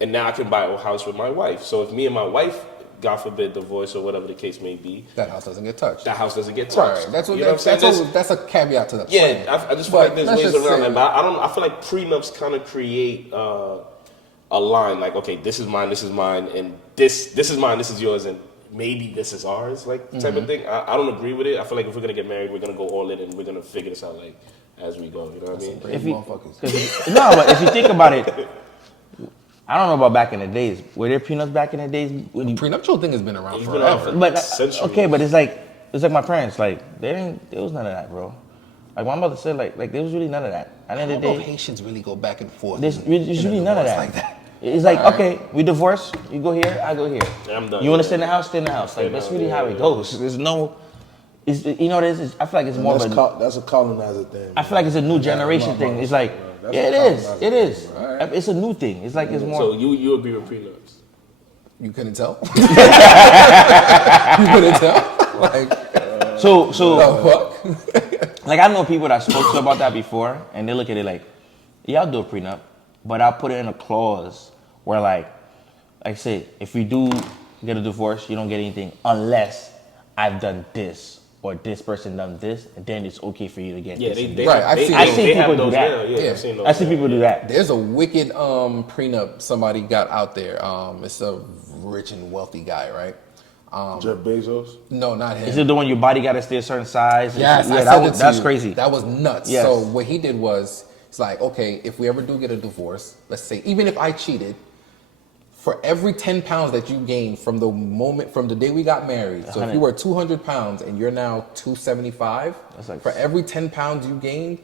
and now I can buy a house with my wife. So if me and my wife, God forbid, divorce or whatever the case may be, That house doesn't get touched. that house doesn't get touched. Right. That's what. You know what I'm saying? That's a caveat to the Yeah, plan. I just feel But like there's let's ways just around say- that. But I feel like prenups kind of create a line, like, okay, this is mine, and this is mine, this is yours, and maybe this is ours, like type of thing. I don't agree with it. I feel like if we're gonna get married, we're gonna go all in, and we're gonna figure this out like as we go. You know what I mean? Brave you- motherfuckers. No, but if you think about it, I don't know about back in the days. Were there prenups back in the days? When you, Prenuptial thing has been around It's been around forever. for but centuries. okay, but it's like my parents. Like there was none of that, bro. Like my mother said, like there was really none of that. At the I end don't of know the if day, Haitians really go back and forth. there's in really a none of divorce that. like that. It's like, Alright. okay, we divorce. You go here, I go here. Yeah, I'm done. You want to stay in the house? Stay in the house. Stay Like in that's the really house, how yeah, it goes. There's no. It's I feel like it's more of a. That's a colonizer thing. I feel like it's a new generation thing. It's like, That's yeah, a it is. colonizer It is. thing, right. It's a new thing. It's like it's more. So you agree with prenups? You couldn't tell. You couldn't tell. Like So the fuck? like I know people that spoke to about that before, and they look at it like, yeah, I'll do a prenup, but I'll put it in a clause where like I say, if we do get a divorce, you don't get anything unless I've done this or this person done this, and then it's okay for you to get Yeah, this. they, and they, this. Right, I've they, seen they, those. they I've seen have people do those that. now. Yeah, Yeah. I've seen those. I see people do that. There's a wicked prenup somebody got out there. It's a rich and wealthy guy, right? Jeff Bezos. No, not him. Is it the one your body got to stay a certain size? Yes, yeah, I that said was, it to that's you. crazy. That was nuts. Yes. So what he did was, it's like, okay, if we ever do get a divorce, let's say, even if I cheated, for every 10 pounds that you gain from the day we got married, so if 100. you were 200 pounds and you're now 275, That's like- for every 10 pounds you gained,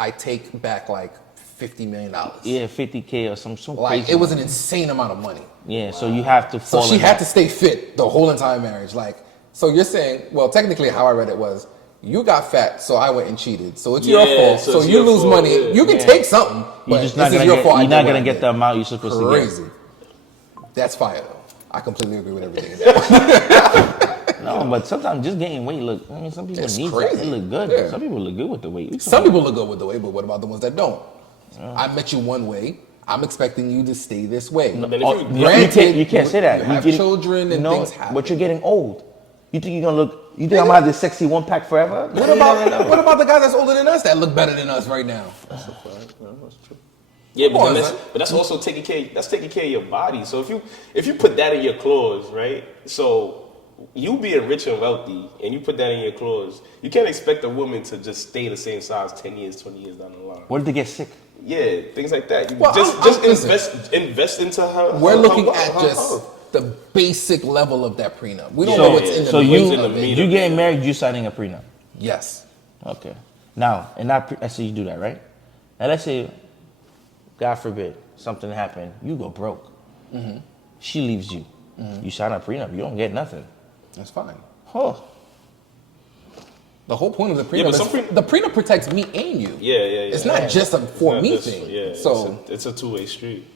I take back like $50 million. Yeah, 50K or some Like, crazy. it was an insane amount of money. Yeah, so you have to So fall she in had that. to stay fit the whole entire marriage. Like, so you're saying, well, technically, how I read it was, you got fat, so I went and cheated. So it's your Yeah, fault. so So it's you your lose fault, money. yeah. You can Yeah. take something, You're but just this not is gonna your get. fault. I You're did not what gonna I get did. the amount you're supposed to Crazy. That's fire, though. I completely agree with everything. get. No, but sometimes just gaining weight look. I mean, some people It's need crazy. that. It look good. Yeah. Some people look good with the weight. Some people look good with the way, but what about the ones that don't? I met you one way. I'm expecting you to stay this way. But then if Oh, you, you can't say that. You have getting- children and no, things happen. but you're getting old. You think you're gonna look? You think I'm gonna have this sexy one pack forever? What about the guy that's older than us that look better than us right now? yeah, but, Come on, then son. that's also taking care. That's taking care of your body. So if you put that in your clause, right? So you being rich and wealthy, and you put that in your clause, you can't expect a woman to just stay the same size 10 years, 20 years down the line. What if they get sick? Yeah, things like that. You Well, just listen. invest into her. We're her- looking her- at her just health. the basic level of that prenup. We don't So- know what's in the So middle in the of it. meat. you getting married? You signing a prenup? Yes. Okay. Now, and let's say you do that, right? Now, let's say, God forbid, something happened, you go broke. Mm-hmm. She leaves you. You sign a prenup, you don't get nothing. That's fine. Oh, The whole point of the Yeah, prenup but is the prenup protects me and you. Yeah. It's not just a for Not me just- thing. Yeah, So it's a two-way street.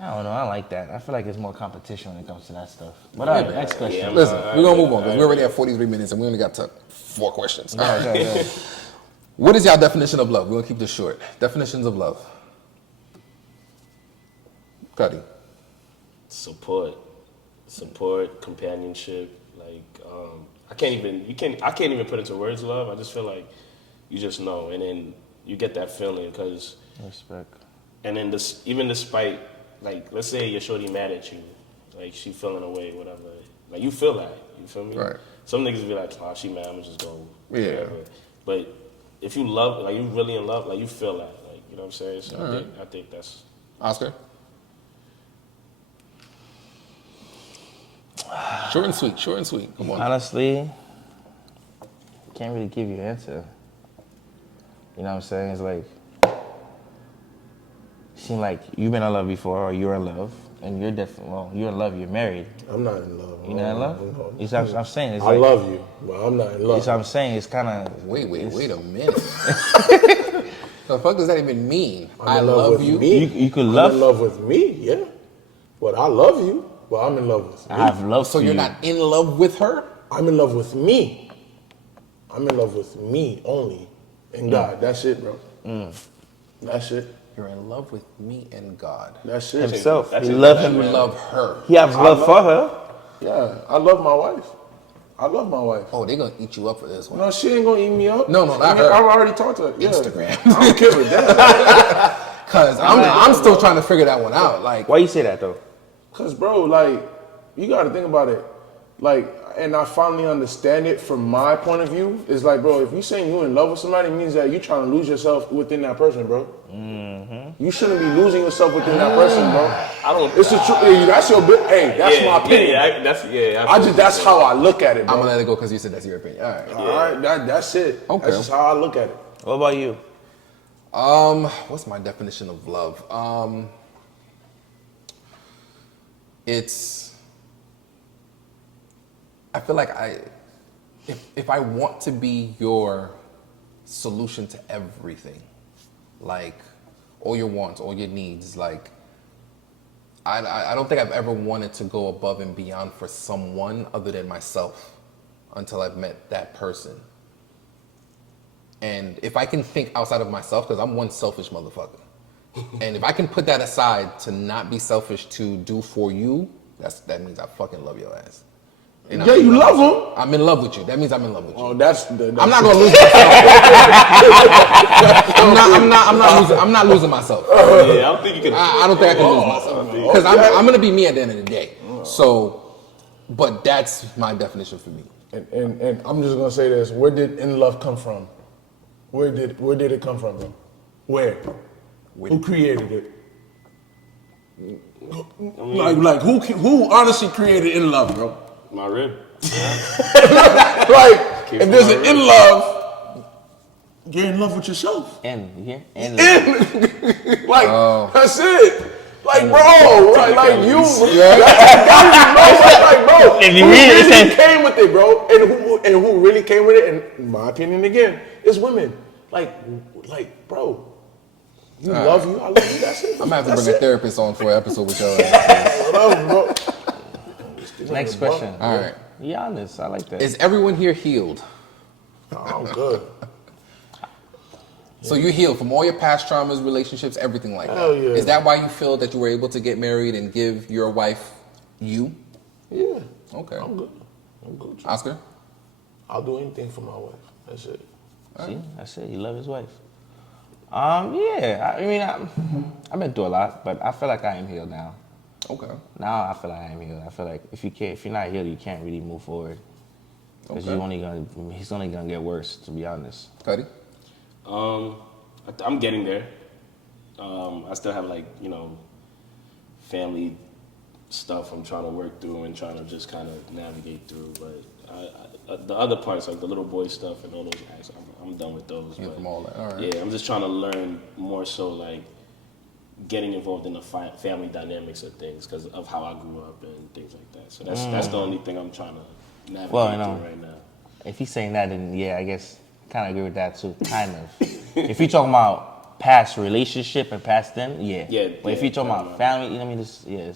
I don't know. I like that. I feel like it's more competition when it comes to that stuff. But all right, next question. yeah. listen, we're gonna move on all because right. we're already at 43 minutes and we only got to 4 questions. All right. Okay. What is y'all definition of love? We're gonna keep this short. Definitions of love. Cuddy. Support, companionship. Like I can't even put into words love. I just feel like you just know, and then you get that feeling because, Respect. and then even despite, like, let's say your shorty mad at you, like she feeling away, whatever. Like you feel that, you feel me? Right. Some niggas be like, oh, she mad, I'ma just go. Yeah. whatever. But if you love, like you really in love, like you feel that, like you know what I'm saying. So I think that's. Oscar. Short and sweet. Short and sweet. Come on. Honestly, can't really give you an answer. You know what I'm saying? It's like, seem like you've been in love before, or you're in love, and you're different. Well, you're in love. You're married. I'm not in love. You're not in love. No. You see what I'm saying? It's I like, love you, but I'm not in You love. see what I'm saying? It's kind of. Wait a minute. The fuck does that even mean? I I'm in love love with you. me. You could I'm love. in love with me, yeah. But I love you, but I'm in love with me. I have love. So for you're you. not in love with her? I'm in love with me. I'm in love with me only. And God, that's it, bro. That's it. You're in love with me and God. That's it. himself. That's You it. love That's him. You love her. He has love for her. Yeah, I love my wife. I love my wife. Oh, they're gonna eat you up for this one. No, she ain't gonna eat me up. No, not her. I've already talked to her. Yeah. Instagram. I don't care with that. Cause I'm still trying to figure that one out. Like, Why you say that though? Cause bro, like, you gotta think about it. Like, and I finally understand it from my point of view. It's like, bro, if you saying you in love with somebody, it means that you trying to lose yourself within that person, bro. You shouldn't be losing yourself within that person, bro. I don't. It's the truth. Hey, that's your bit. Hey, that's my opinion. That's how I look at it, bro. I'm gonna let it go because you said that's your opinion. All right. All right, that's it. Okay. That's just how I look at it. What about you? What's my definition of love? I feel like if I want to be your solution to everything, like all your wants, all your needs, like I don't think I've ever wanted to go above and beyond for someone other than myself until I've met that person. And if I can think outside of myself, because I'm one selfish motherfucker, and if I can put that aside to not be selfish to do for you, that means I fucking love your ass. And Yeah, you love him. I'm in love with you. That means I'm in love with you. Oh, that's I'm not gonna lose myself. I'm not losing myself. Yeah, I don't think you can. I don't think I can lose myself because I'm gonna be me at the end of the day. So, but that's my definition for me. and I'm just gonna say this: where did in love come from? Where did it come from, bro? Where? Who created it? Like who honestly created in love, bro? My rib. Like if there's an in love, you're in love with yourself. And you hear? And Like that's it. Like bro, like you, like bro. If you who read it, it really says- came with it, bro, and who really came with it, in my opinion, again, is women. Like bro, you love you, I love you. That's it. I'm gonna have to That's bring a it. therapist on for an episode with y'all. Whatever, bro. Next question. All right. Be honest. I like that. Is everyone here healed? I'm good. So you're healed from all your past traumas, relationships, everything like Hell that. yeah. Is that why you feel that you were able to get married and give your wife you? Yeah. Okay. I'm good. I'm good. Oscar? I'll do anything for my wife. That's it. See, I said he love his wife. Yeah. I mean, I've been through a lot, but I feel like I am healed now. Okay. Now I feel like I am healed. I feel like if you're not healed, you can't really move forward. Because Okay. he's only gonna get worse. To be honest. Cuddy? I'm getting there. I still have family stuff I'm trying to work through and trying to just kind of navigate through. But the other parts, like the little boy stuff and all those acts, I'm done with those. Yeah, but from all that. All right. yeah, I'm just trying to learn more so like getting involved in the family dynamics of things because of how I grew up and things like that. So that's the only thing I'm trying to navigate through right now. If he's saying that, then yeah, I guess kind of agree with that too. Kind of. If you're talking about past relationship and past them, yeah. Yeah, But if yeah, you're talking no, about no. family, you know what I mean?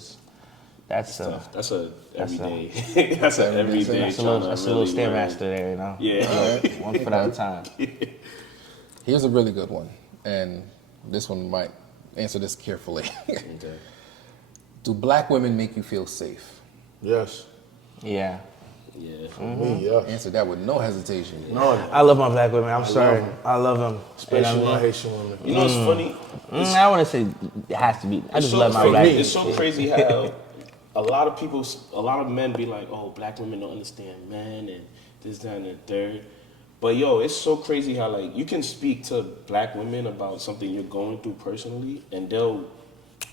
That's That's a That's everyday. That's a everyday. that's a little stairmaster there, you know. Yeah. One foot at a time. Here's a really good one. And this one might answer this carefully. Okay. Do black women make you feel safe? Yes. Yeah. Yeah. Me, yes. Answer that with no hesitation. No, I love my black women. I'm sorry. I love them. especially my Haitian women. You know, it's funny. I want to say it has to be. I just love my crazy. black It's so crazy how a lot of men be like, oh, black women don't understand men and this, that, and the third. But yo, it's so crazy how like you can speak to black women about something you're going through personally and they'll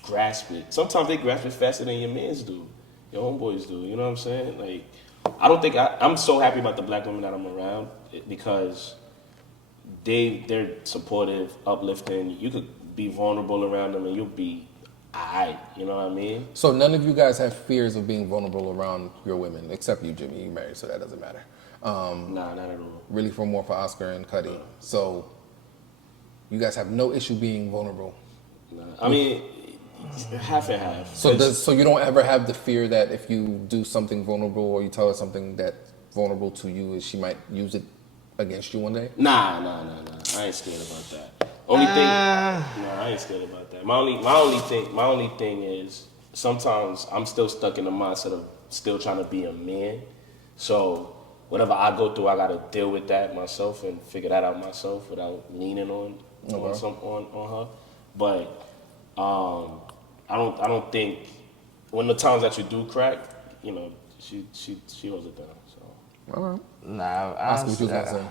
grasp it. Sometimes they grasp it faster than your mans do. Your homeboys do. You know what I'm saying? Like, I don't think I'm so happy about the black women that I'm around because they're supportive, uplifting. You could be vulnerable around them and you'll be alright. You know what I mean? So none of you guys have fears of being vulnerable around your women, except you, Jimmy. You married, so that doesn't matter. Nah, not at all. Really, for more for Oscar and Cuddy. So you guys have no issue being vulnerable. Nah. I mean, half and half. So you don't ever have the fear that if you do something vulnerable or you tell her something that's vulnerable to you, is she might use it against you one day? Nah. I ain't scared about that. Only thing, I ain't scared about that. My only thing is sometimes I'm still stuck in the mindset of still trying to be a man. So whatever I go through, I gotta deal with that myself and figure that out myself without leaning on her. But I don't think when the times that you do crack, you know, she holds it down. So. All right. Nah, Oscar, what you was gonna say?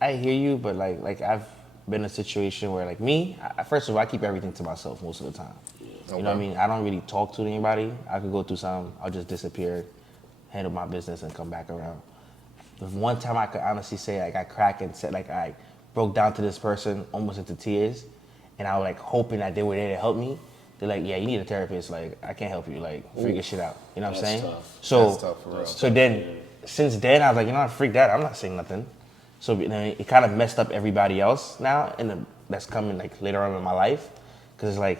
I hear you, but like I've been in a situation where like me, first of all, I keep everything to myself most of the time. You know what I mean? I don't really talk to anybody. I could go through something, I'll just disappear, handle my business, and come back around. The one time I could honestly say like I cracked and said like I broke down to this person almost into tears, and I was like hoping that they were there to help me. They're like, yeah, you need a therapist. Like I can't help you. Like figure shit out. You know what I'm saying? Tough. So That's tough for real. so then since then I was like, you know, freak that. I'm not saying nothing. So you know, it kind of messed up everybody else now, that's coming like later on in my life, because it's like,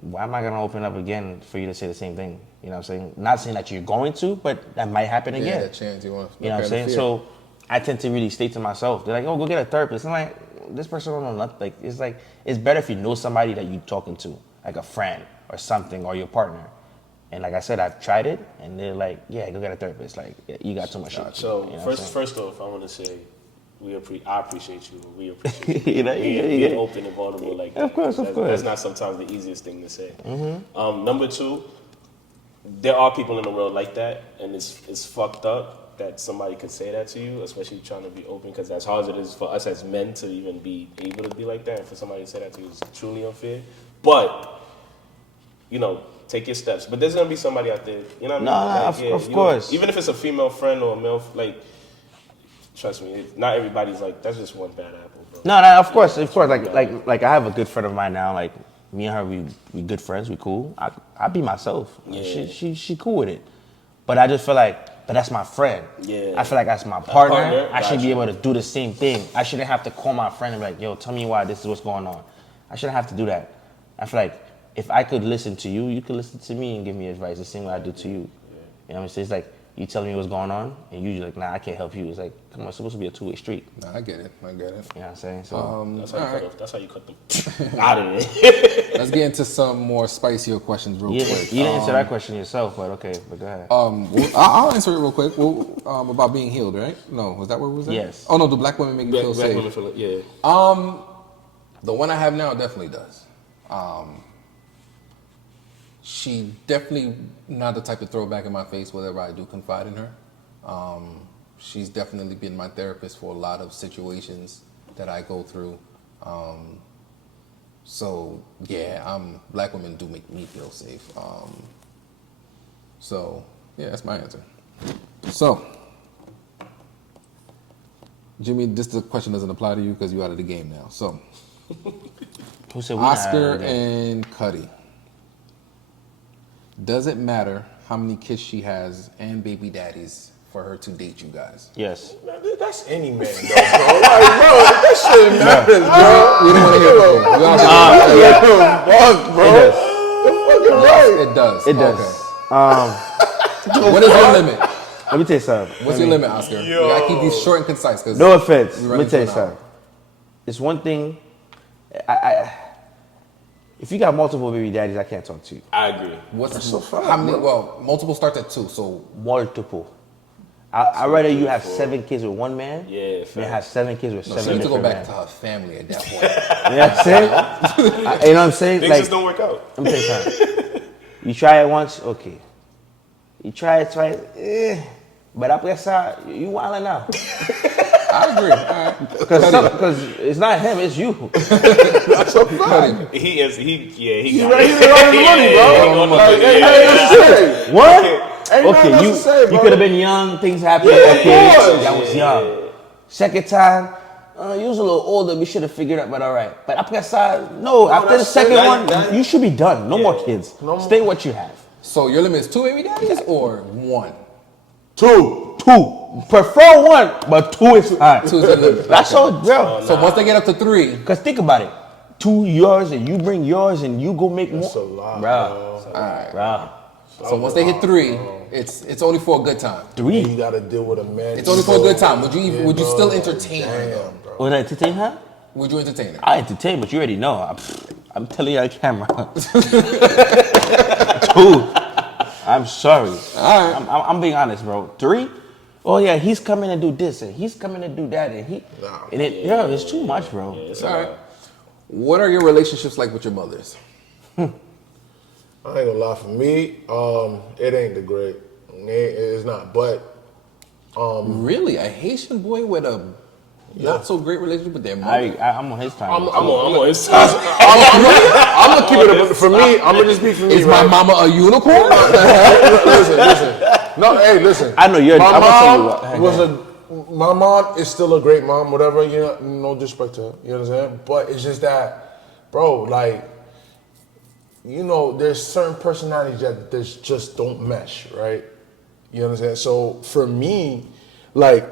why am I gonna open up again for you to say the same thing? You know what I'm saying? Not saying that you're going to, but that might happen again. Yeah, that chance you want. You know what I'm saying? So I tend to really stay to myself. They're like, oh, go get a therapist. I'm like, this person don't know nothing. Like it's better if you know somebody that you're talking to, like a friend or something, or your partner. And like I said, I've tried it, and they're like, yeah, go get a therapist. Like you got too much shit. So you know what I'm saying? first off, I want to say I appreciate you. We appreciate You you. know, being open and vulnerable like that. Of course. That's not sometimes the easiest thing to say. Number two, there are people in the world like that, and it's fucked up that somebody could say that to you, especially trying to be open, because as hard as it is for us as men to even be able to be like that, and for somebody to say that to you is truly unfair. But, you know, take your steps. But there's gonna be somebody out there, you know what I mean? Of course. Even if it's a female friend or a male, like, trust me, not everybody's like, that's just one bad apple, bro. No, of course. Like I have a good friend of mine now. Like me and her, we good friends. We cool. I be myself. Yeah. She cool with it. But I just feel like, but that's my friend. Yeah. I feel like that's my partner. I should gotcha. be able to do the same thing. I shouldn't have to call my friend and be like, yo, tell me why this is what's going on. I shouldn't have to do that. I feel like if I could listen to you, you could listen to me and give me advice the same way I do to you. You know what I'm saying? It's like you telling me what's going on, and you like, nah, I can't help you. It's like, come on, it's supposed to be a two-way street. Nah, I get it. You know what I'm saying? So That's how you cut them out of it. Let's get into some more spicier questions real you quick. didn't answer that question yourself, but okay, but go ahead. Well, I'll answer it real quick. Well, about being healed, right? No, was that what we was at? Yes. Oh no, do black women make you feel Black safe? women feel like, yeah. The one I have now definitely does. She definitely not the type to throw back in my face whenever I do confide in her. She's definitely been my therapist for a lot of situations that I go through. So yeah, black women do make me feel safe. So yeah, that's my answer. So Jimmy, this question doesn't apply to you because you're out of the game now. So Who said we not out Oscar of the game? and Cuddy. Does it matter how many kids she has and baby daddies for her to date you guys? Yes. Man, that's any man, though, bro. Like, bro, that shit matters, bro. You don't want to hear it. We all Fuck, bro. It does. You're fucking right. It does. It does. Okay. What is your limit? Let me tell you something. What's your limit, Oscar? You gotta keep these short and concise. Cause No offense. we're Let me running tell you to an hour. something. It's one thing. If you got multiple baby daddies, I can't talk to you. I agree. How many? Well, multiple starts at 2. So Multiple. I'd rather you have 7 kids with one man Yeah, than have 7 kids with she 7 needs to go different back men. to her family at that point. You know what I'm saying? You know what I'm saying? Things just don't work out. Let me tell you something. You try it once, okay. You try it twice, But after that, you wildin' out. I agree. All right. Because it's not him, it's you. That's a fact. He is. He He's got ready it. to earn the money, bro. Like, ain't nothing else to say. What? Ain't nothing Okay, else to say, you bro. could have been young, things happened. Yeah, of okay, course. that was young. Second time, you was a little older. We should have figured out, but all right. But after that, no. After the that's second it. one, That- you should be done. No more kids. No more. Stay what you have. So your limit is 2 baby daddies or 1? 2. Prefer one, but 2 is fine. 2 is the limit. That's all, bro. So once they get up to 3, Because think about it. 2 yours and you bring yours and you go make That's a more. lot, Bro. bro. so once they hit 3, it's only for a good time. 3. You gotta deal with a man. It's only for a good time. Would you Yeah, still bro. entertain her though? Damn, bro. Would I entertain her? Would you entertain her? I entertain, but you already know. I'm telling you on camera. Dude, I'm sorry. All right. I'm being honest, bro. 3? Oh yeah, he's coming to do this and he's coming to do that and he. Nah. And it's too much, bro. It's All right. What are your relationships like with your mothers? I ain't gonna lie, for me, it ain't the great. It's not, but Really, a Haitian boy with a not so great relationship with their mother? I'm on his time. I'm on his side. I'm gonna keep it. For me, I'm gonna just speak for me. Is my right? mama a unicorn? listen. No, hey, listen. I know you're. My I'm gonna tell you mom what. my mom is still a great mom, whatever. You know, no disrespect to her. You know what I'm saying? But it's just that, bro. Like, you know, there's certain personalities that just don't mesh, right? You know what I'm saying? So for me, like,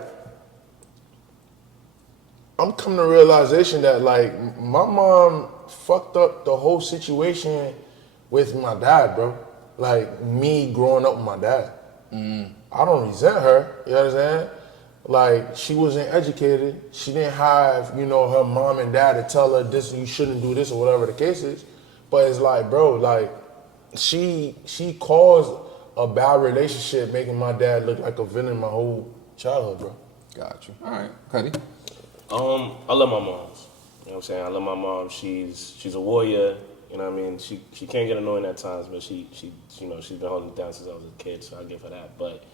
I'm coming to realization that like my mom fucked up the whole situation with my dad, bro. Like me growing up with my dad. I don't resent her, you know what I'm saying? Like she wasn't educated. She didn't have, you know, her mom and dad to tell her this, you shouldn't do this or whatever the case is. But it's like, bro, like she caused a bad relationship making my dad look like a villain my whole childhood, bro. Got you. All right, Cuddy. I love my mom. You know what I'm saying? I love my mom. She's a warrior. You know what I mean? She can get annoying at times, but she you know, she's been holding it down since I was a kid, so I give her that. But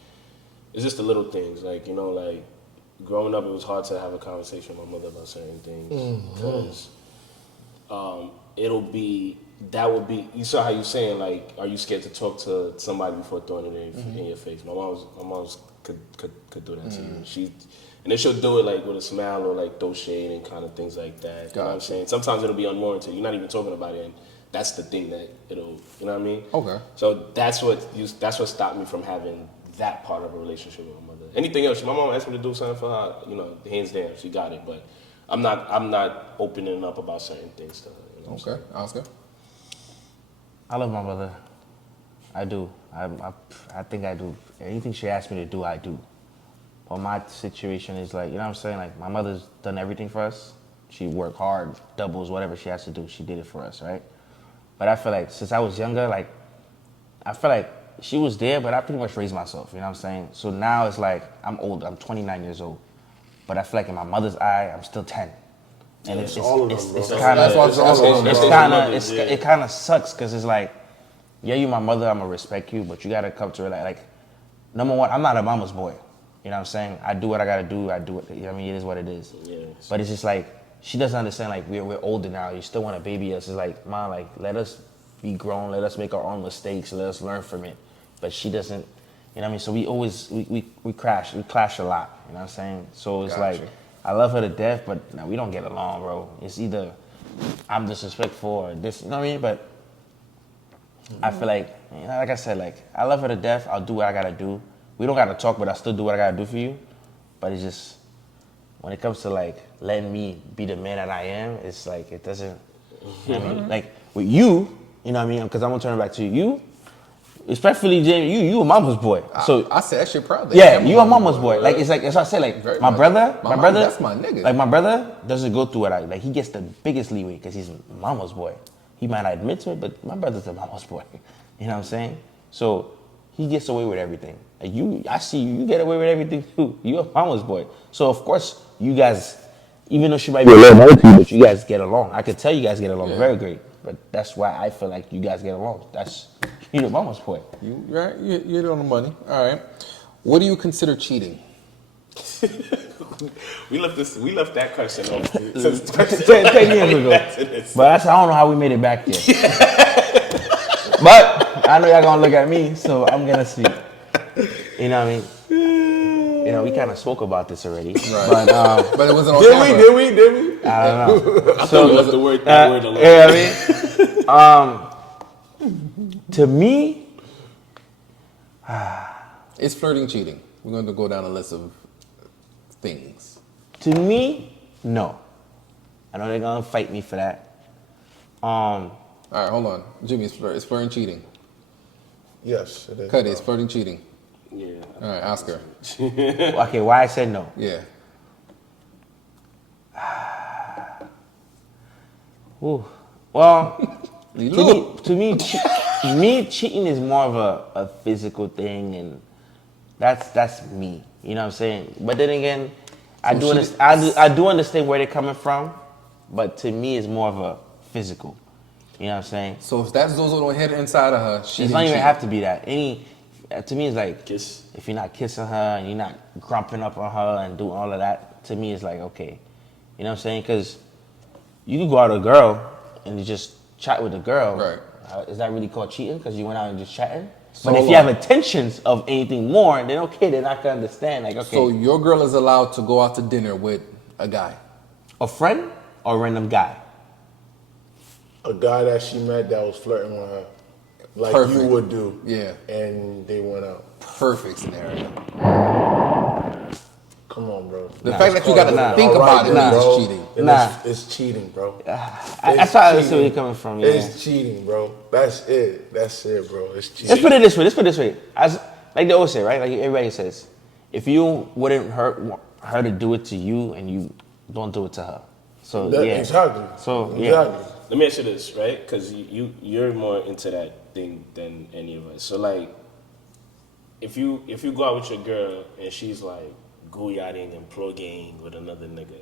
it's just the little things, like, you know, like growing up, it was hard to have a conversation with my mother about certain things because that would be. You saw how you saying, like, are you scared to talk to somebody before throwing it in your face? My mom's could do that to you. And then she'll do it like with a smile or like throw shade and kind of things like that. You know what I'm saying? Sometimes it'll be unwarranted. You're not even talking about it, and that's the thing that it'll. You know what I mean? Okay. So that's what stopped me from having that part of a relationship with my mother. Anything else, my mom asked me to do something for her, you know, hands down, she got it. But I'm not opening up about certain things to her. You know what I'm Okay, Oscar. I love my mother. I do. I think I do. Anything she asks me to do, I do. But my situation is like, you know what I'm saying? Like, my mother's done everything for us. She worked hard, doubles, whatever she has to do, she did it for us, right? But I feel like since I was younger, like, I feel like she was there, but I pretty much raised myself, you know what I'm saying? So now it's like, I'm old, I'm 29 years old. But I feel like in my mother's eye, I'm still 10. And It's all of them, bro. That's why it's all of them. it kind of sucks because it's like, yeah, you my mother, I'm gonna respect you, but you gotta come to realize, like, number one, I'm not a mama's boy. You know what I'm saying? I do what I gotta do. I do it. You know what I mean? It is what it is. Yes. But it's just like she doesn't understand. Like we're older now. You still want to baby us. It's like, Mom, like let us be grown. Let us make our own mistakes. Let us learn from it. But she doesn't. You know what I mean? So we always we clash a lot. You know what I'm saying? So it's Gotcha. like I love her to death, but no, we don't get along, bro. It's either I'm disrespectful or this. You know what I mean? But I feel like, you know, like I said, like I love her to death. I'll do what I gotta do. We don't gotta talk, but I still do what I gotta do for you. But it's just when it comes to like letting me be the man that I am, it's like it doesn't. You know what I mean? Like with you, you know what I mean? Because I'm gonna turn it back to you. Especially Jamie, you a mama's boy. So I said that shit proudly. yeah, you a mama's boy. Like it's like as I say, like Very my much. brother, My mom, that's my nigga. Like my brother doesn't go through what I like. He gets the biggest leeway because he's mama's boy. He might not admit to it, but my brother's a mama's boy. You know what I'm saying? So he gets away with everything. Like I see you get away with everything too. You a mama's boy. So of course you guys, even though she might be a little more to you, but you guys get along. I could tell you guys get along very great. But that's why I feel like you guys get along. That's you're the mama's boy. You right? You're on the money. All right. What do you consider cheating? We left that question off since 10 years ago. But I don't know how we made it back there. But I know y'all gonna look at me, so I'm gonna speak. You know what I mean? You know, we kind of spoke about this already. Right. But it wasn't on Did camera. we? Did we? I don't know. I thought we left the word alone. You know what I mean? To me, It's flirting cheating. We're going to go down a list of things. no. I know they're gonna fight me for that. All right, hold on. Jimmy, it's flirting cheating. Yes, it is. Cuddy, it's flirting cheating. Yeah. All right, Oscar. Okay, why I said no? Yeah. Ooh. Well, Look. to me, cheating is more of a physical thing, and that's me. You know what I'm saying? But then again, I do understand where they're coming from, but to me, it's more of a physical. You know what I'm saying? So if that Zozo don't hit inside of her, she It didn't don't even cheat. have to be that. To me, it's like Kiss. if you're not kissing her and you're not grumping up on her and doing all of that. To me, it's like okay. You know what I'm saying? Because you can go out with a girl and you just chat with a girl. Right. Is that really called cheating? Because you went out and just chatting? So But if you have intentions of anything more, then okay, they're not gonna understand. Like okay, So your girl is allowed to go out to dinner with a guy. a friend or a random guy. A guy that she met that was flirting with her, like Perfect. you would do. Yeah. And they went out. Perfect scenario. Come on, bro. The fact that you got to think about it means it's cheating. And Nah. It's cheating, bro. That's how I see where you're coming from. Yeah. It's cheating, bro. That's it, bro. It's cheating. Let's put it this way. As like they always say, right? Like everybody says, if you wouldn't hurt her to do it to you, and you don't do it to her. So yeah. Exactly. So yeah. Exactly. Let me ask you this, right? Because you're more into that thing than any of us. So like, if you go out with your girl and she's like gooyarding and plugging with another nigga,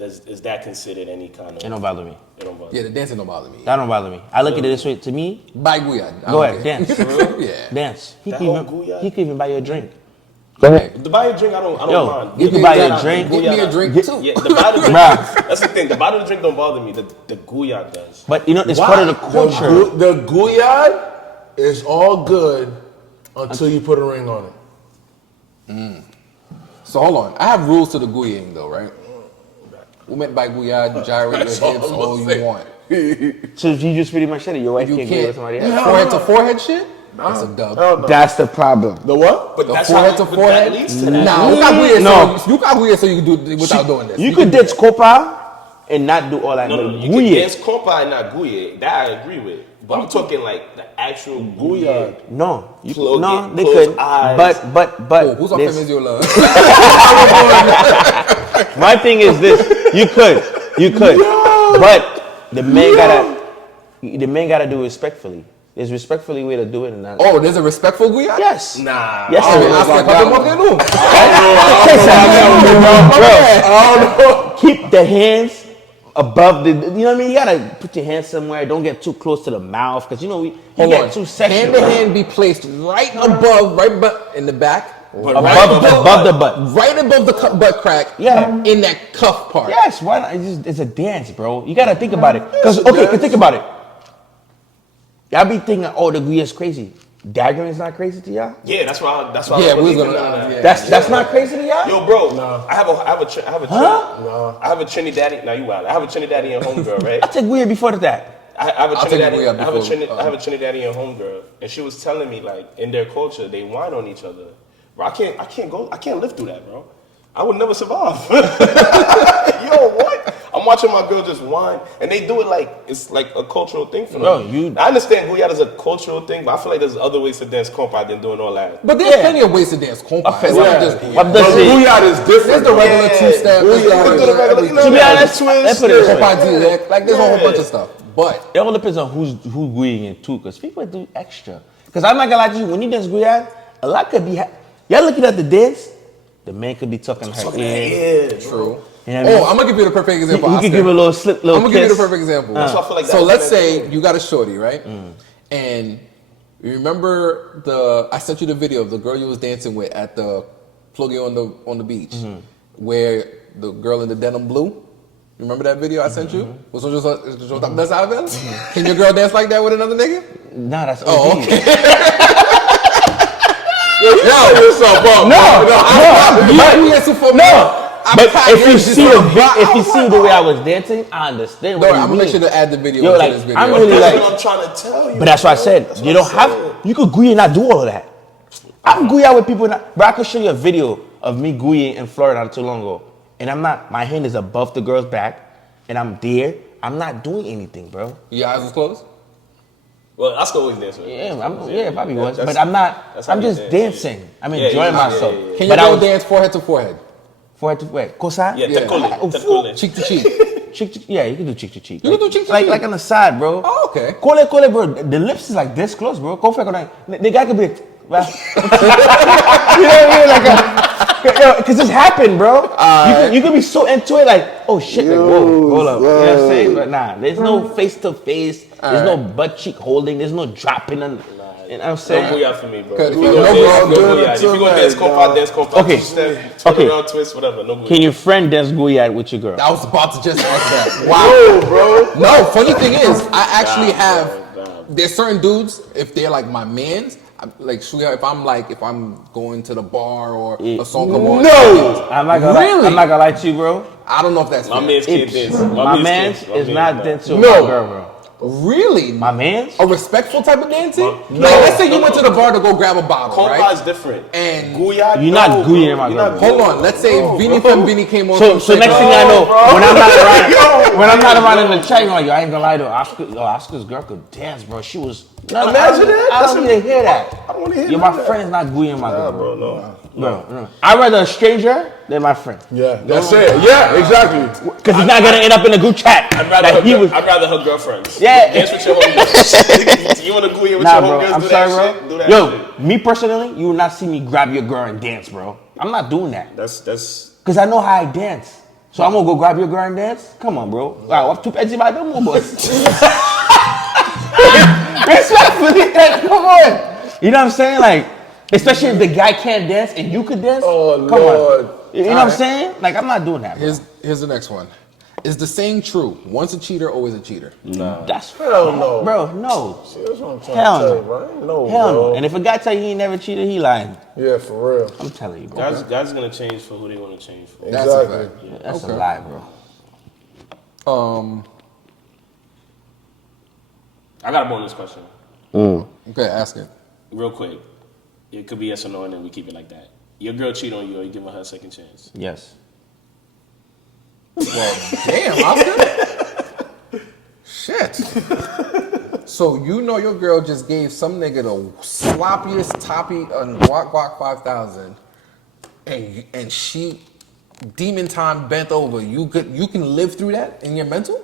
is that considered any kind of? It don't bother me. It don't bother. Yeah, the dancing don't bother me. That don't bother me. I look at it this way. To me, Buy Guyad. go ahead, dance. Yeah. Dance. He That could whole even Guyad? he could even buy you a drink. Go ahead. To buy a drink, I don't Yo, mind. you can buy a drink. Give me a drink too. Yeah, the buy the drink. Bruh. That's the thing. The buy the drink don't bother me. The gooyard does. But you know, it's part of the culture. The Guyad is all good until you put a ring on it. So hold on. I have rules to the Guying though, right? We meant by Guyad, gyrate your hips all you want. So you just pretty much said it. Your wife You can't go with somebody else. forehead to forehead shit? That's a dub. Hell no. That's the problem. The what? But The that's forehead how, to but forehead? that leads to that. Nah, you got Guyad No. so you got Guyad so you can do it without doing this. You could ditch Copa and not do all that. No, but you can dance compa and not guye. That I agree with. But I'm talking like the actual guye. No, you Plug no, it, they close could. eyes. But Oh, who's off this- him is your love? my thing is this: you could, but the man gotta do it respectfully. There's respectfully way to do it, and not. Oh, there's a respectful Guyad? Yes. Nah. Yes, Oh, there is. Oscar, come up there, no. Bro, keep the hands above the. You know what I mean? You gotta put your hands somewhere. Don't get too close to the mouth, because you know you Hold get on. too Hand sexual. to hand be placed right above, in the back. But Above the butt. Right above the butt crack. Yeah. In that cuff part. Yes. Why not? It's a dance, bro. You gotta think about it. Because okay, think about it. Y'all be thinking, oh, the Guya is crazy. Daggering is not crazy to y'all. Yeah, that's why. Yeah, I we was believe in gonna. that. Yeah. That's not crazy to y'all. Yo, bro, I have a Huh? I have a Trinidadian. Now you wild. I have a Trinidadian homegirl, right? I took Guya before that. I have a I'll take Trinidadian. Guya I have a Trinidadian homegirl, and she was telling me like in their culture they whine on each other. Bro, I can't live through that, bro. I would never survive. Yo, what? I'm watching my girl just whine, and they do it like it's like a cultural thing for them. No, I understand Guyad is a cultural thing, but I feel like there's other ways to dance compa than doing all that. But there's plenty of ways to dance compa. Okay, It's yeah. not just But Guyad. the- The Guyad is different. There's the regular Yeah. two-step. Guyad there's is- the regular- To be honest, let's put it this way. Compa do that. Like there's a whole bunch of stuff. But It all depends on who's Guying it too, because people do extra. Because I'm not gonna lie to you, when you dance Guyad, a lot could be. Y'all looking at the dance, the man could be tucking her in. Yeah, true. You know what I mean? I'm gonna give you the perfect You example. could Oscar. give a little slip, little I'm gonna give you the kiss. perfect example. That's why I feel like So that's let's the say best you got a shorty, right? And you remember I sent you the video of the girl you was dancing with at the pluggy on the beach. where the girl in the denim blue. You remember that video I sent you? Você já tá dançando, velho? Can your girl dance like that with another nigga? Nah, that's OD. Oh, okay. Yo, you set yourself up. But if you see the way I was dancing, I understand what I'm you gonna make mean. sure to add the video Yo, to like, this video. I'm really That's like, what I'm trying to tell you. but that's why I said, That's you what don't I'm have, saying. you could gooey and not do all of that. I'm gooey out with people, but I could show you a video of me gooey in Florida not too long ago. And my hand is above the girl's back, and I'm there. I'm not doing anything, bro. Your eyes was closed? Well, I still always dance with Yeah, her. Probably was. That's- But I'm not, that's how I'm you just dance. dancing. I'm Yeah, enjoying yeah, myself. yeah, yeah. Can But your I girl was, dance forehead to forehead? forehead to forehead. Cosa? Yeah, Yeah. tekule. Cheek to cheek. Cheek to, yeah, you can do cheek to cheek. You can do cheek to like, cheek? Like on the side, bro. Oh, okay. Cole, bro. The lips is like this close, bro. Go for it. The guy could be, well, you know what I mean? Because this happened, bro. You can be so into it, like, oh shit, like, whoa, hold up. You know what I'm saying? But nah, there's no face to face. There's no butt cheek holding. There's no dropping. You know what I'm No saying? booyah for me, bro. Good. If No you gonna dance, booyah, no good booyah. If you too, gonna dance man, compa, dog. dance compa. Okay. Step, turn Okay. around, twist, whatever. No booyah. Can your friend dance Guyad with your girl? I was about to just ask that. Wow. Yo, bro. No, funny thing is, I actually Nah, have. bro, nah. There's certain dudes, if they're like my mans, like if I'm going to the bar or a song come on. No. I'm not gonna Really? lie. I'm not gonna lie to you, bro. I don't know if that's My fair. man's can't dance. My man's can't. is not dancing with No. my girl, bro. Really? My man's? A respectful type of dancing? No. Like, let's say you went to the bar to go grab a bottle, Compa right? is different. And Guyad, You're not no, gooeying bro. my You're girl, not bro. hold on, let's say Vini Fembini came on. So some next shit. thing I know, when I'm not around, Yo, when I'm not around in the chat, you're like, yo, I ain't gonna lie to Oscar's girl could dance, bro. She was. No, Imagine that. I don't need to hear that. I don't wanna hear Yo, my that. friend's not gooeying my Nah, girl, bro, bro. no. No. I'd rather a stranger than my friend. Yeah, that's it. Yeah, exactly. Because he's not gonna end up in a group chat. I'd rather, That he was. I'd rather her girlfriends. Yeah. Dance with your homegirls. You want to gooey with Nah, your bro. homegirls? I'm Do sorry, that shit. Do bro. that Yo, shit. me personally, you will not see me grab your girl and dance, bro. I'm not doing that. That's Because I know how I dance. So I'm gonna go grab your girl and dance? Come on, bro. Wow, I'm too petty by them, boss. Respectfully, come on. You know what I'm saying? Like, especially if the guy can't dance and you could dance. Oh, come Lord. on. You know what I'm saying? Like, I'm not doing that, bro. Here's the next one. Is the saying true? Once a cheater, always a cheater. That's Hell no. bro. No. See, that's what I'm trying Hell to tell no. you, bro. No, Hell bro. no. And if a guy tell you he ain't never cheated, he lying. Yeah, for real. I'm telling you, bro. God's gonna change for who they want to change for. That's a Exactly. fact. That's Okay. a lie, bro. I got a bonus question, Okay, ask it. real quick. It could be yes or no, and then we keep it like that. Your girl cheat on you, or you giving her a second chance? Yes. Well, damn, Oscar. Shit. So you know your girl just gave some nigga the sloppiest toppy on Guac 5000, and she demon time bent over. You can live through that in your mental.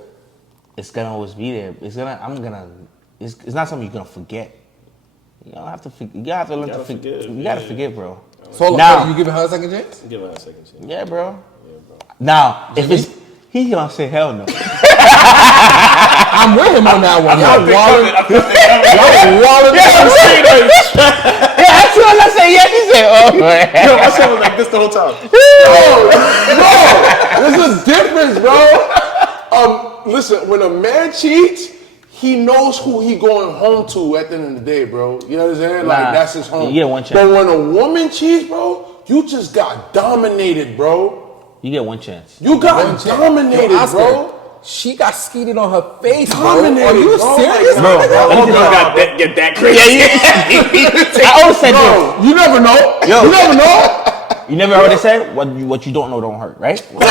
It's gonna always be there. It's not something you're gonna forget. You don't have to. You have to learn to gotta forgive. forgive, You gotta yeah. forgive, bro. So hold on, Now- you giving her a second chance? Give her a second chance. Yeah, bro. Now, if it's he gonna say hell no. I'm with him on that one. Y'all wildin'. Yeah, as soon as I say yes, he said, "Oh man." Yo, my son was like this the whole time. There's a difference, bro. Listen, when a man cheats, he knows who he going home to at the end of the day, bro. You know what I'm saying? Like, Nah, that's his home. you get one chance. But when a woman cheats, bro, you just got dominated, bro. You get one chance. You got One chance. dominated, Yo, Oscar, bro. She got skeeted on her face, bro. Dominated, Are you bro. serious? Bro, my nigga? let me Got that, get that crazy. I always said this. Bro, you never know. Yo. You never know. You never heard it said, what you don't know don't hurt, right? Listen.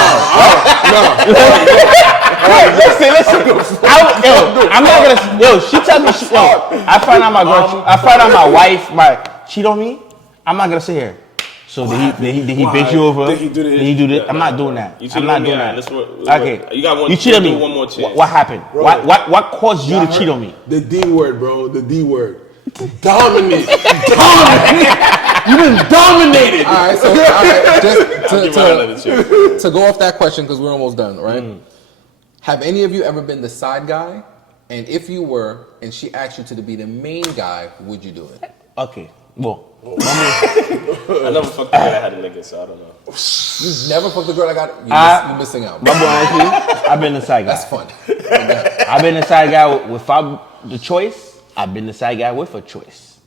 I'm not gonna. Yo, she tell me. I find out my girl. I find out my wife cheat on me. I'm not gonna sit here. So did he bend you over? Did he do this? Did he do this? Yeah, I'm not doing that. You I'm cheated not on me? doing Alright, that. let's Okay. you got one. You cheated do me. one more chance. What happened? What caused you to cheat on me? The D word, bro. The D word. Dominate. You been dominated. All right, so just I'll give her another chance. to go off that question because we're almost done, right? Have any of you ever been the side guy? And if you were, and she asked you to be the main guy, would you do it? Okay. Well, I never fucked a girl that had a nigga, so I don't know. You never fucked a girl that got. You're missing out. my boy, honestly, I've been the side guy. That's fun. Okay. I've been the side guy without the choice. I've been the side guy with a choice.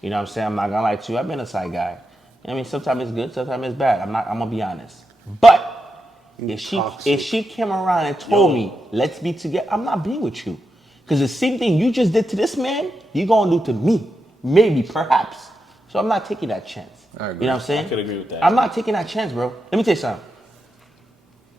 You know what I'm saying? I'm not gonna lie to you. I've been a side guy. I mean, sometimes it's good, sometimes it's bad. I'm gonna be honest. But if she came around and told me, let's be together, I'm not being with you. Because the same thing you just did to this man, you gonna do to me. Maybe, perhaps. So I'm not taking that chance. I agree. You know what I'm saying? I could agree with that. I'm not taking that chance, bro. Let me tell you something.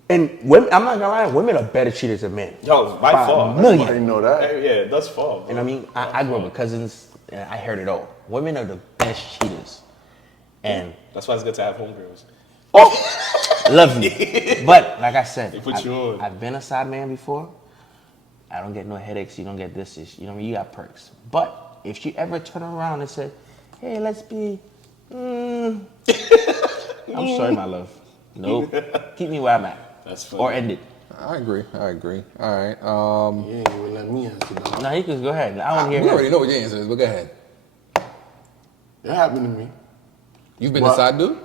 And women, I'm not gonna lie, women are better cheaters than men. Yo, by far. Million. I didn't know that. Yeah, thus far. And I mean, I grew up with cousins, and I heard it all. Women are the best cheaters. And That's why it's good to have homegirls. lovely. But like I said, They put you on. I've been a side man before. I don't get no headaches. You don't get this. You know, you got perks. But if she ever turn around and said, "Hey, let's be," I'm sorry, my love. Nope. Keep me where I'm at. That's funny. Or end it. I agree. All right. You ain't even let me answer that. No, he can go ahead. I want to hear We him. already know what your answer is, but go ahead. That happened to me. You've been What? a side dude?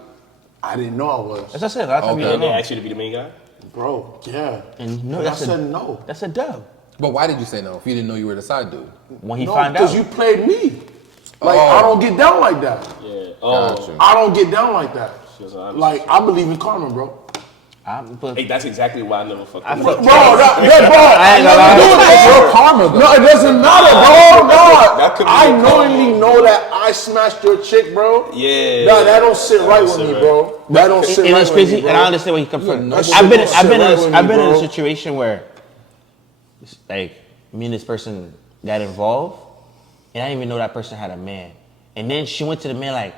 I didn't know I was. As I said, a lot of times you Okay. don't They know. asked you to be the main guy? Bro, yeah. And no, But I that's said a, no. That's a dub. But why did you say no if you didn't know you were the side dude? When he No, find out. because you played me. Like, Oh. I don't get down like that. Yeah. Gotcha. I don't get down like that. She was honest. Like, I believe in karma, bro. But Hey, that's exactly why I never fucked I a fuck- girl. Bro, I ain't gonna lie. never do it, bro. Karma, though. No, it doesn't matter, bro. that could No, be I your knowingly karma. know that I smashed your chick, bro. Yeah. That don't sit right with sit me, right. bro. That don't sit and right it's with me, crazy, bro. and I understand where he comes from. no I've shit been, don't I've been, sit right in, with I've me, been in a bro. situation where, like, me and this person got involved, and I didn't even know that person had a man. And then she went to the man like,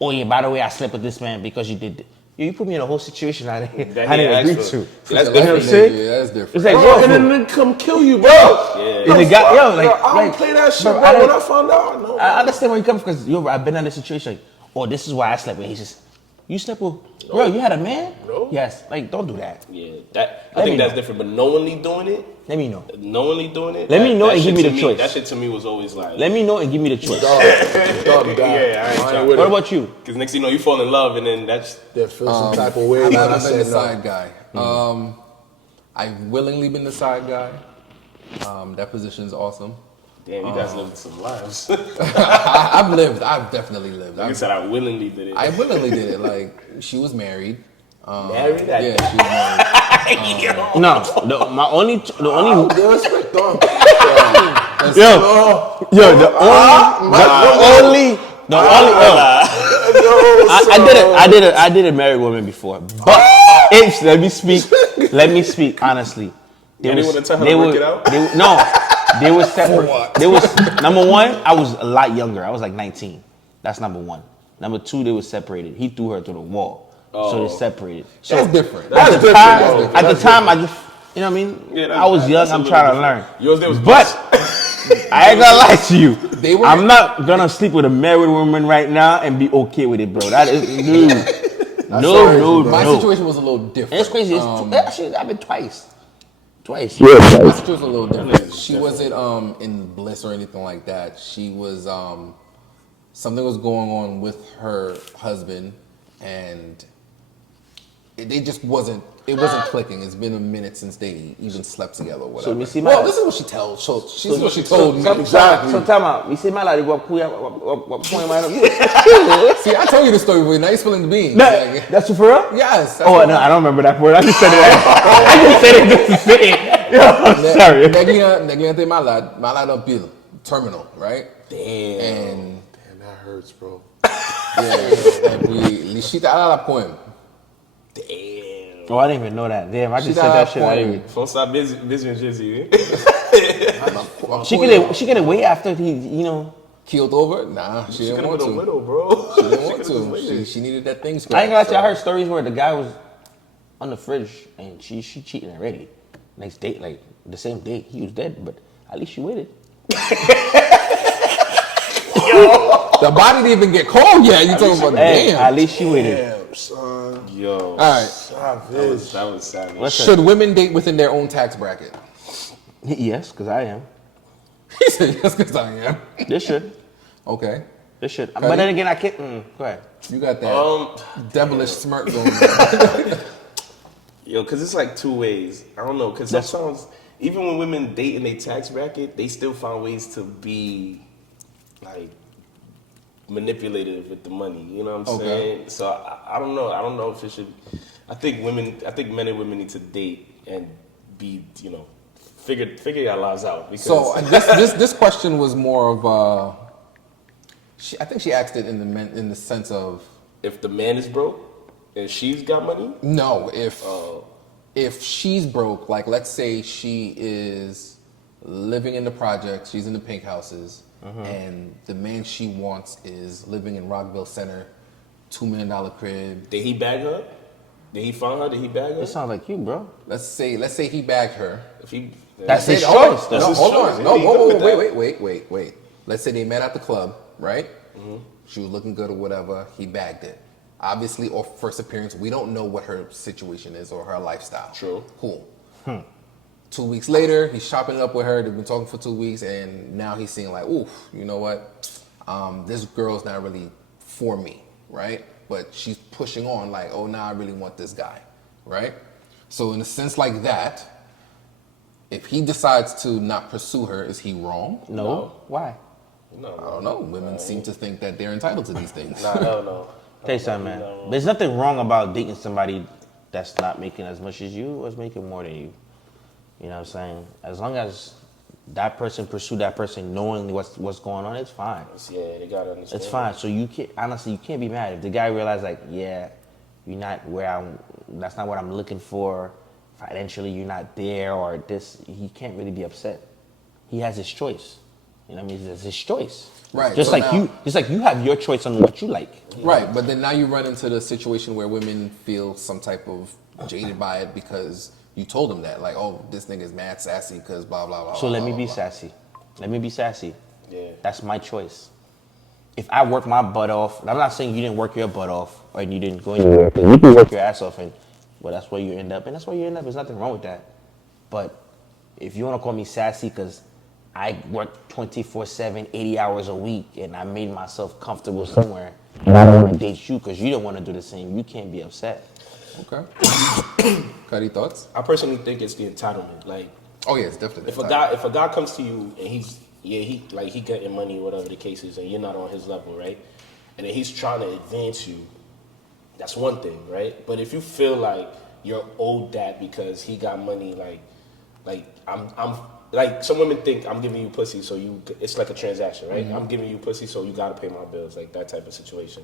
"Oh yeah, by the way, I slept with this man because you did." You put me in a whole situation I didn't, That I he didn't asked agree for. to. See, that's Like, You know what I'm different. saying? Yeah, that's different. It's like, Bro, yo, and then they come kill you, bro. and the guy, yo, like, I don't like, play that shit, bro, bro. I When didn't- I found out, no. I understand where he comes from because yo, I've been in this situation like, oh, this is why I slept with. He just, you slept with, bro, you had a man? No. Yes, like, don't do that. Yeah, that I Let think me that's know. different. But knowingly doing it, Let me know. Let me know and give me the choice. That shit to me was always like, Let me know and give me the choice. Dog, yeah, I ain't trying. with What it. about you? Because next thing you know, you fall in love, and then that's That feel some type of way. I've when I been said the no. side guy. I've willingly been the side guy. That position's awesome. damn. You guys lived some lives. I've lived. I've definitely lived. Like I said, I willingly did it. I willingly did it. Like, she was married. Married? Yeah, she was married. No, the only, Disrespect, dog. I did a married woman before, but if let me speak honestly. You didn't want to tell her to work it out? They were separate. They was number one. I was a lot younger. I was like 19. That's number one. Number two, they were separated. He threw her through the wall, so they separated. So That's different. at the different, time, bro. at the time, I just, you know what I mean? Yeah, I was young. that's a I'm little trying to learn. different. Yours, there was But I ain't gonna lie to you. They were- I'm not gonna sleep with a married woman right now and be okay with it, bro. That is no. My situation was a little different. And it's crazy. Actually, I've been twice. My situation was a little different. She wasn't in bliss or anything like that. She was something was going on with her husband, and they just wasn't. It wasn't clicking. It's been a minute since they even slept together or whatever. So, me see well, my- this is what she tells. So this is what she told me. Exactly. So time out. We say my lady what point am See, I told you the story, but now you're spilling the beans. I? Like, That's for real? yes. that's Oh what- no, I don't remember that word. I just said it. I just said it just to say it. Yo, I'm sorry. Negliente malad bill terminal, right? damn. And Damn, that hurts, bro. yeah, and we lishita ala la poem. Damn. Oh, I didn't even know that. Damn, I just She said got that a shit. I didn't point. even. Phone stop busy and jizzy. She get away after he, you know. Keeled over? Nah, she She didn't could have want been a to. widow, bro. She didn't want could've just to. waited. She needed that thing I scratched. ain't gonna lie to you, I so- heard stories where the guy was on the fridge and she cheating already. Next day, like the same day, he was dead, but at least she waited. The body didn't even get cold yet. You talking about Hey, damn? at least she waited. Damn, son. Yo. All right. Savage. That was savage. What's Should women date within their own tax bracket? Yes, because I am. He said yes, because I am. This should. Okay. This shit. Cuddy? But then again, I can't. Go ahead. You got that devilish smirk going on. Yo, because it's like two ways. I don't know, because sometimes, even when women date in their tax bracket, they still find ways to be, like, manipulative with the money. You know what I'm saying? So, I don't know. I don't know if it should... I think men and women need to date and be, you know, figure your lives out. Because So this question was more of I think she asked it in the sense of if the man is broke and she's got money, no, if she's broke, like let's say she is living in the projects, she's in the pink houses, and the man she wants is living in Rockville Center, $2 million crib. did he bag her? Did he find her? Did he bag her? It sounds like you, bro. Let's say he bagged her. If he, That's his Hold on, choice. no, That's his hold choice. on. No, He whoa, good whoa, with wait. Let's say they met at the club, right? She was looking good or whatever. He bagged it. Obviously, off first appearance, we don't know what her situation is or her lifestyle. True. Cool. 2 weeks later, he's shopping it up with her. They've been talking for 2 weeks, and now he's seeing like, oof, you know what? This girl's not really for me, right? But she's pushing on like, oh, now I really want this guy, right? So in a sense like that, if he decides to not pursue her, is he wrong? No. Why? No, I don't know. Women seem to think that they're entitled to these things. no. Tell you something, man. There's nothing wrong about dating somebody that's not making as much as you or is making more than you. You know what I'm saying? As long as that person pursue that person knowing what's going on, it's fine. Yeah, they gotta understand. It's fine. So you can't be mad if the guy realizes like, yeah, you're not that's not what I'm looking for. Financially, you're not there or this. He can't really be upset. He has his choice. You know what I mean? It's his choice. Right, Just so like now- you have your choice on what you like. Right, but then now you run into the situation where women feel some type of jaded by it because you told them that, like, oh, this nigga's mad sassy because blah, blah, blah. So blah, let me blah, be blah. sassy. Let me be sassy. Yeah. That's my choice. If I work my butt off, and I'm not saying you didn't work your butt off or you didn't go anywhere. 'Cause you can work your ass off and, well, that's where you end up. And that's where you end up. There's nothing wrong with that. But if you want to call me sassy because I work 24/7, 80 hours a week, and I made myself comfortable somewhere, and I don't want to date you because you don't want to do the same, you can't be upset. Okay. Cuddy, thoughts? I personally think it's the entitlement. Like, Oh, yeah, it's definitely. if a guy comes to you and he getting money, whatever the case is, and you're not on his level, right? And then he's trying to advance you. That's one thing, right? But if you feel like you're owed that because he got money, like I'm like some women think I'm giving you pussy, so it's like a transaction, right? I'm giving you pussy, so you gotta pay my bills, like that type of situation.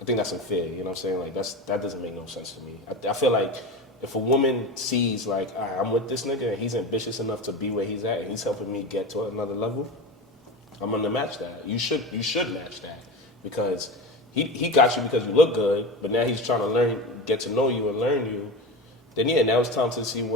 I think that's unfair. You know what I'm saying? Like that doesn't make no sense to me. I feel like if a woman sees like, all right, I'm with this nigga and he's ambitious enough to be where he's at and he's helping me get to another level, I'm gonna match that. You should match that because he got you because you look good, but now he's trying to get to know you and learn you. Then yeah, now it's time to see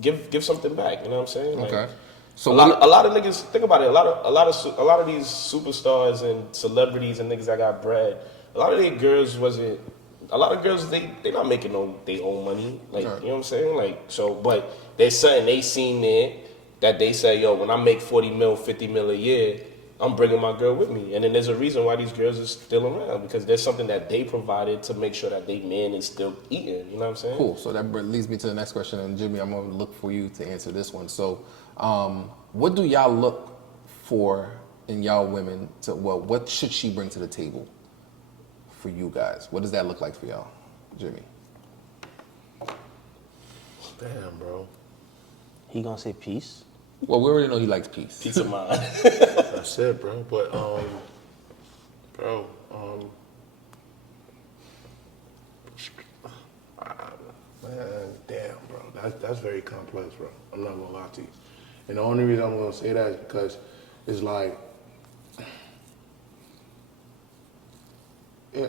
give something back. You know what I'm saying? Like, Okay. So a lot of niggas think about it. A lot of these superstars and celebrities and niggas that got bread. A lot of these girls they not making their own money. Like Right. you know what I'm saying? Like so, but there's something they seen there that they say, yo, when I make 40 mil, 50 mil a year, I'm bringing my girl with me. And then there's a reason why these girls are still around because there's something that they provided to make sure that they man is still eating. You know what I'm saying? Cool. So that leads me to the next question. And Jimmy, I'm going to look for you to answer this one. So what do y'all look for in y'all women? What should she bring to the table for you guys? What does that look like for y'all, Jimmy? Damn, bro. He gonna say peace? Well, we already know he likes peace. Peace of mind. That's it, bro. But man, damn, bro. That's very complex, bro. I'm not gonna lie to you. And the only reason I'm gonna say that is because it's like, yeah,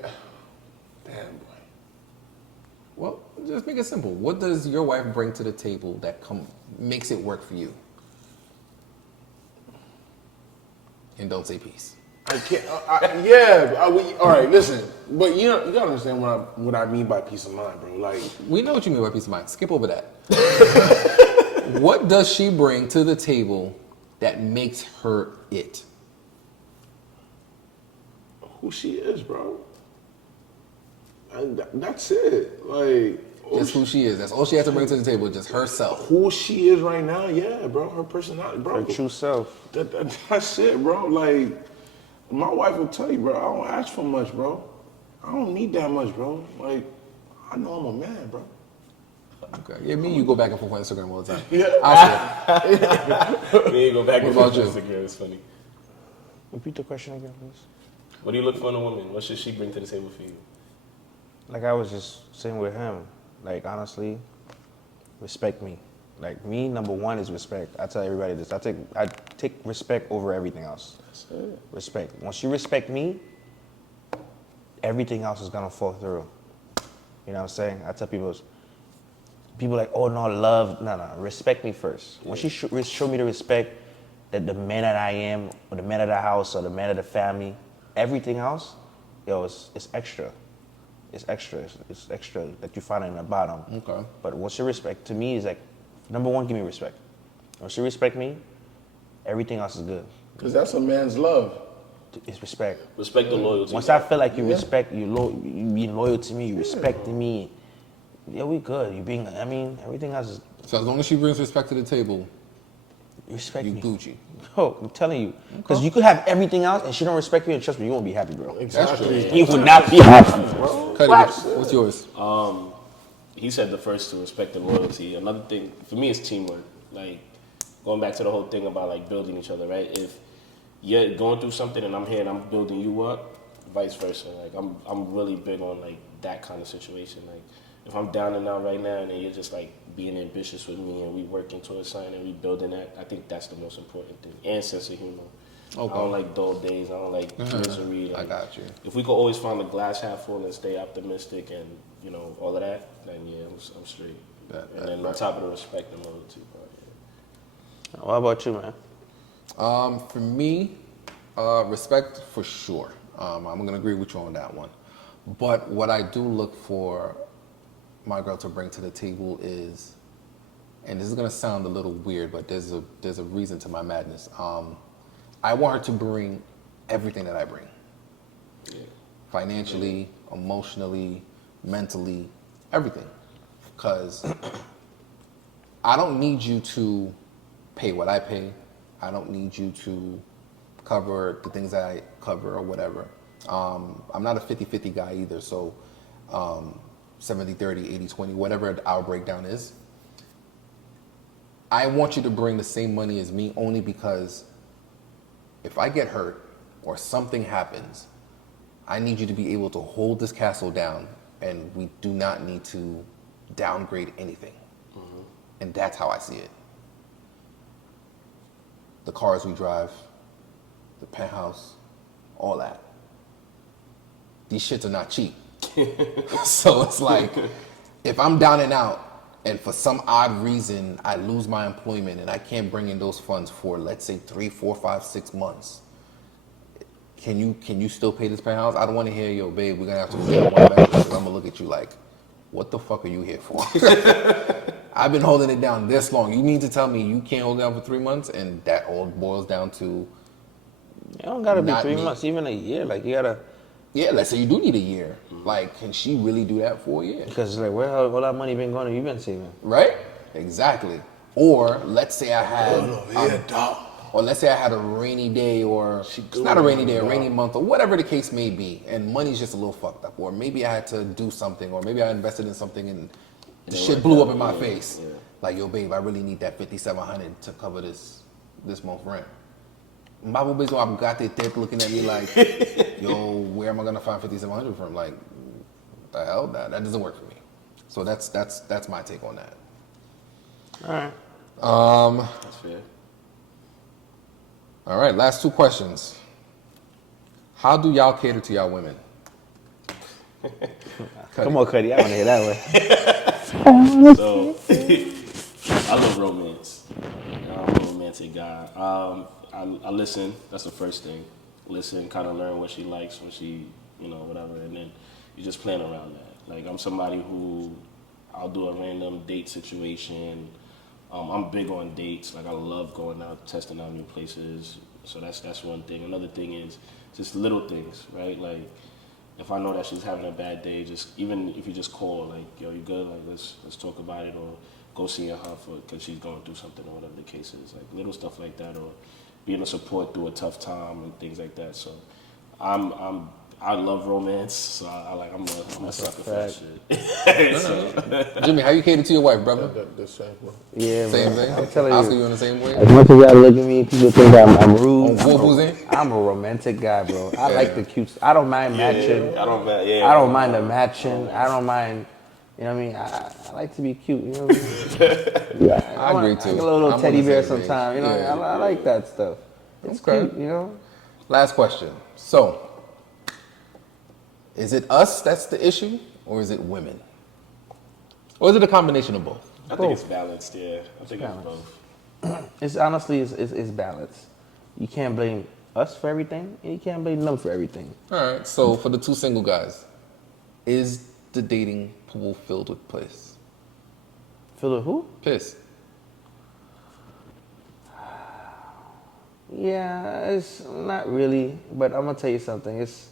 damn, boy. Well, just make it simple. What does your wife bring to the table that makes it work for you? And don't say peace. I can't. All right, listen. But you gotta understand what I mean by peace of mind, bro. Like, We know what you mean by peace of mind. Skip over that. What does she bring to the table that makes her it? who she is, bro. And that's it. Like, Just who she is. That's all she has to bring to the table. Just herself. who she is right now, yeah, bro. Her personality, bro. Her true self. That's it, bro. Like, my wife will tell you, bro, I don't ask for much, bro. I don't need that much, bro. Like, I know I'm a man, bro. Okay. Yeah, me, you go back and forth on Instagram all the time. Yeah. I'll say We ain't go back and What about forth you? on Instagram. It's funny. Repeat the question again, please. What do you look for in a woman? What should she bring to the table for you? Like I was just saying with him, like honestly, respect me. Like me, number one is respect. I tell everybody this. I take respect over everything else. That's it. Respect. Once you respect me, everything else is gonna fall through. You know what I'm saying? I tell people like, oh no, love. No, respect me first. Once you show me the respect that the man that I am, or the man of the house, or the man of the family, everything else, yo, it's extra. It's extra. It's extra that you find in the bottom. Okay. But once you respect, to me, is like, number one, give me respect. Once you respect me, everything else is good. Because that's a man's love. It's respect. Respect the loyalty. Once I feel like you respect, you being loyal to me, you respecting me, yeah, we good. You being, I mean, everything else is, So as long as she brings respect to the table, you respect you me. Gucci. Yo, I'm telling you. Because you could have everything else and she don't respect you, and trust me, you won't be happy, bro. Exactly. You would not be happy. Cuddy, what's yours? He said the first two, respect and loyalty. Another thing for me is teamwork. Like going back to the whole thing about like building each other, right? If you're going through something and I'm here and I'm building you up, vice versa. Like I'm really big on like that kind of situation. Like if I'm down and out right now and then you're just like being ambitious with me and we working towards something and we building that, I think that's the most important thing. And sense of humor. Okay. I don't like dull days. I don't like misery. I Like, got you. If we could always find the glass half full and stay optimistic and you know all of that, then yeah, I'm straight. And then on top of the respect and loyalty, bro. Yeah. What about you, man? For me, respect for sure. I'm gonna agree with you on that one. But what I do look for my girl to bring to the table is, and this is gonna sound a little weird, but there's a reason to my madness. I want her to bring everything that I bring. Financially, emotionally, mentally, everything. Because I don't need you to pay what I pay. I don't need you to cover the things that I cover or whatever. I'm not a 50-50 guy either, so 70-30, 80-20, whatever our breakdown is. I want you to bring the same money as me only because if I get hurt or something happens, I need you to be able to hold this castle down, and we do not need to downgrade anything. And that's how I see it. The cars we drive, the penthouse, all that. These shits are not cheap. So it's like, if I'm down and out, and for some odd reason I lose my employment and I can't bring in those funds for, let's say, 3, 4, 5, 6 months, can you still pay this penthouse? I don't want to hear, yo, babe, we're gonna have to pay one back because I'm gonna look at you like, what the fuck are you here for? I've been holding it down this long. You mean to tell me you can't hold it down for 3 months? And that all boils down to, It don't gotta be Not 3 me. months, even a year. Like you gotta, yeah, let's say you do need a year. Like, can she really do that for a year? because like where all that money been going? You been saving? Right? Exactly. Or let's say I had, or let's say I had a rainy day, or it's not a rainy day, a rainy month, or whatever the case may be, and money's just a little fucked up. Or maybe I had to do something, or maybe I invested in something and the shit blew up in my face. Yeah. Like, yo, babe, I really need that $5,700 to cover this month's rent. Mabo Bezo, I've got the tip looking at me like, yo, where am I gonna find $5,700 from? Like, the hell, that doesn't work for me. So that's my take on that. All right. That's fair. All right, last 2 questions. How do y'all cater to y'all women? Come on, Cuddy. I want to hear that one. So I love romance. I'm a romantic guy. I listen. That's the first thing. Listen, kind of learn what she likes, what she, whatever, and then you just plan around that. Like I'm somebody who I'll do a random date situation. I'm big on dates. Like I love going out, testing out new places. So that's one thing. Another thing is just little things, right? Like if I know that she's having a bad day, just even if you just call, like, yo, you good? Like let's talk about it, or go see her because she's going through something or whatever the case is. Like little stuff like that, or being a support through a tough time and things like that. So I love romance, so I'm a sucker for that shit. Jimmy, how you cater to your wife, brother? The same, bro. Yeah, Same man. thing? I'm telling Oscar, you. you in the same way? As much as y'all look at me, people think I'm rude. What was it? I'm a romantic guy, bro. I like the cute. I don't mind matching. I don't mind. I don't mind the matching. I don't mind. You know what I mean? I like to be cute. You know what I mean? I agree too. Like a little I'm teddy on the bear same page. sometimes. You know, Yeah. I like that stuff. It's Okay. cute. You know. Last question. So, is it us that's the issue, or is it women? Or is it a combination of both? I think it's balanced. Yeah, I think it's both. It's honestly it's balance. You can't blame us for everything, and you can't blame them for everything. All right. So, for the two single guys, is the dating pool filled with piss? Feel it who? Piss. Yeah, it's not really, but I'm gonna tell you something. It's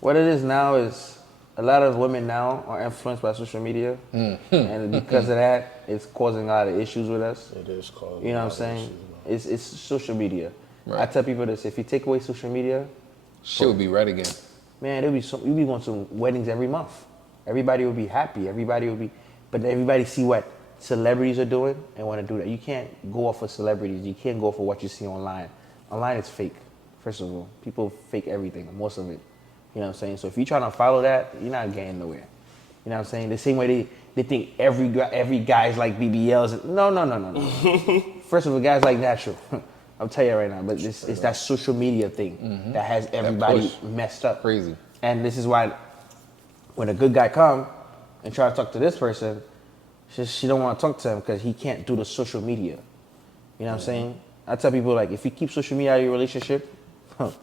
what it is now is a lot of women now are influenced by social media, and because of that, it's causing a lot of issues with us. It is called. You know what I'm saying? It's social media. Right. I tell people this: if you take away social media, Shit would be right again. man, you'll be going to weddings every month. Everybody will be happy. But everybody see what celebrities are doing and want to do that. You can't go off of celebrities. You can't go off of what you see online. Online is fake. First of all, people fake everything, most of it. You know what I'm saying? So if you're trying to follow that, you're not getting nowhere. You know what I'm saying? The same way they think every guy's like BBLs. No. First of all, guys like natural. I'll tell you right now, but it's that social media thing that has everybody push. messed up. Crazy. And this is why when a good guy come and try to talk to this person, she don't want to talk to him because he can't do the social media. You know what I'm saying? I tell people, like, if you keep social media out of your relationship,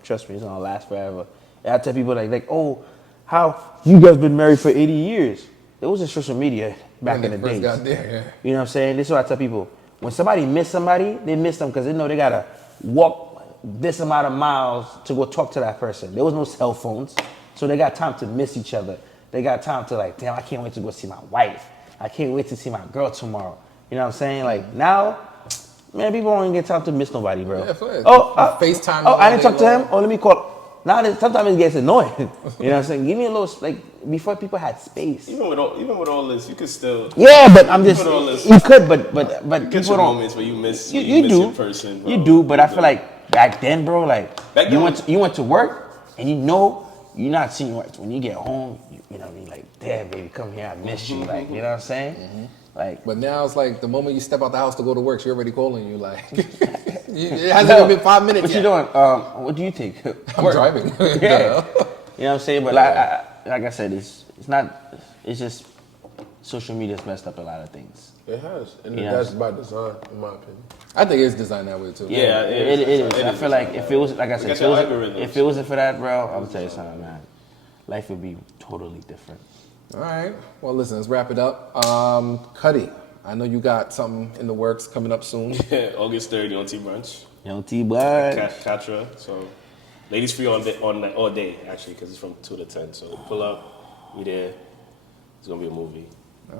trust me, it's gonna last forever. And I tell people like, oh, how you guys been married for 80 years? There wasn't social media back When in they the first days. got there, yeah. You know what I'm saying? This is what I tell people. When somebody miss somebody, they miss them because they know they gotta walk this amount of miles to go talk to that person. There was no cell phones, so they got time to miss each other. They got time to like, damn, I can't wait to go see my wife. I can't wait to see my girl tomorrow. You know what I'm saying? Like now, man, people don't even get time to miss nobody, bro. Yeah, for it. FaceTime. Oh, I didn't talk to all day him. Oh, let me call. Now sometimes it gets annoying. You know what I'm saying? Give me a little like before people had space. Even with all this, you could still. Yeah, but I'm just Put all this- you could, but Get people your don't. moments where you miss. You miss do. your person. Bro. You do, but I feel like back then, bro, like Back you then- went to work and you know you're not seeing your wife. When you get home, you know what I mean? Like, damn, baby, come here, I miss you. Like, you know what I'm saying? Like, But now it's like the moment you step out the house to go to work, she's already calling you. Like, it hasn't even been 5 minutes what yet. you doing? What do you think? I'm Work. driving. Yeah. You know what I'm saying? But like I said, it's not. It's just social media's messed up a lot of things. It has, and Yeah. that's by design, in my opinion. I think it's designed that way too. Yeah, it is. It I is. feel like if it was, like I said, Look at your algorithms. if it wasn't for that, bro, I'm tell you something, man. Life would be totally different. All right. Well, listen, let's wrap it up. Cuddy, I know you got something in the works coming up soon. August 3rd, on T Brunch. Young T, bud. Katra. So, ladies free all day actually, because it's from 2 to 10. So pull up, we there. It's gonna be a movie.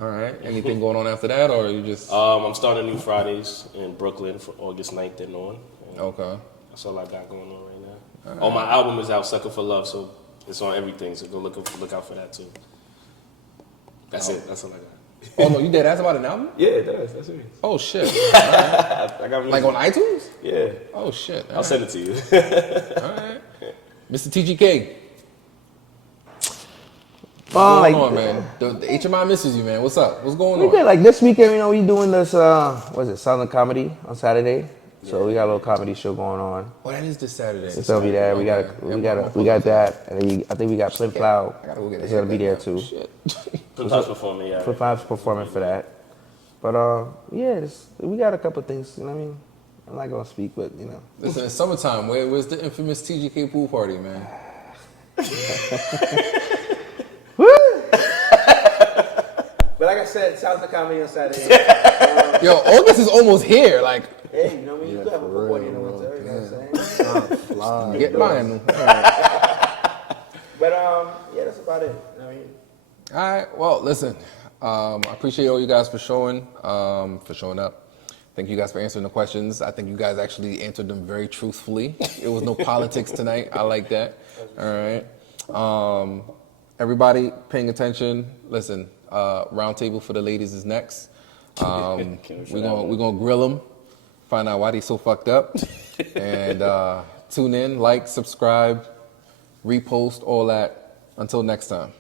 All right. Anything going on after that, or you just I'm starting New Fridays in Brooklyn for August 9th and on. And okay? that's all I got going on right now. Oh, my album is out, Sucker for Love, so it's on everything. So go look out for that too. That's it. That's all I got. Oh no, you did ask about an album? Yeah, it does. That's it. Oh shit! I got Like on iTunes? Yeah. Oh shit! I'll send it to you. All right. Mr. TGK. Oh, What's like, going on, man? The HMI misses you, man. What's up? What's going we on? good. Like this weekend, you know, we doing this. What is it? Silent Comedy on Saturday. So we got a little comedy show going on. Oh, that is this Saturday. It's gonna be there. We got that, and then I think we got Flip Cloud. I gotta go get a It's gonna be there haircut too. now. Shit. Flip House performing, yeah. Flip Cloud's performing for that. But yeah, we got a couple things. You know what I mean? I'm not gonna speak, but you know. Listen, it's summertime. Where's the infamous TGK pool party, man? But like I said, Silent Comedy on Saturday. Yo, August is almost here. Like, Hey, you know what I mean? You could have a party in the winter. You know what I'm saying? Get mine. All right. But yeah, that's about it. I mean, All right. Well, listen. I appreciate all you guys for showing up. Thank you guys for answering the questions. I think you guys actually answered them very truthfully. It was no politics tonight. I like that. All right. Everybody paying attention. Listen. Roundtable for the ladies is next. We're gonna grill them, find out why they so fucked up, and tune in, like, subscribe, repost, all that. Until next time.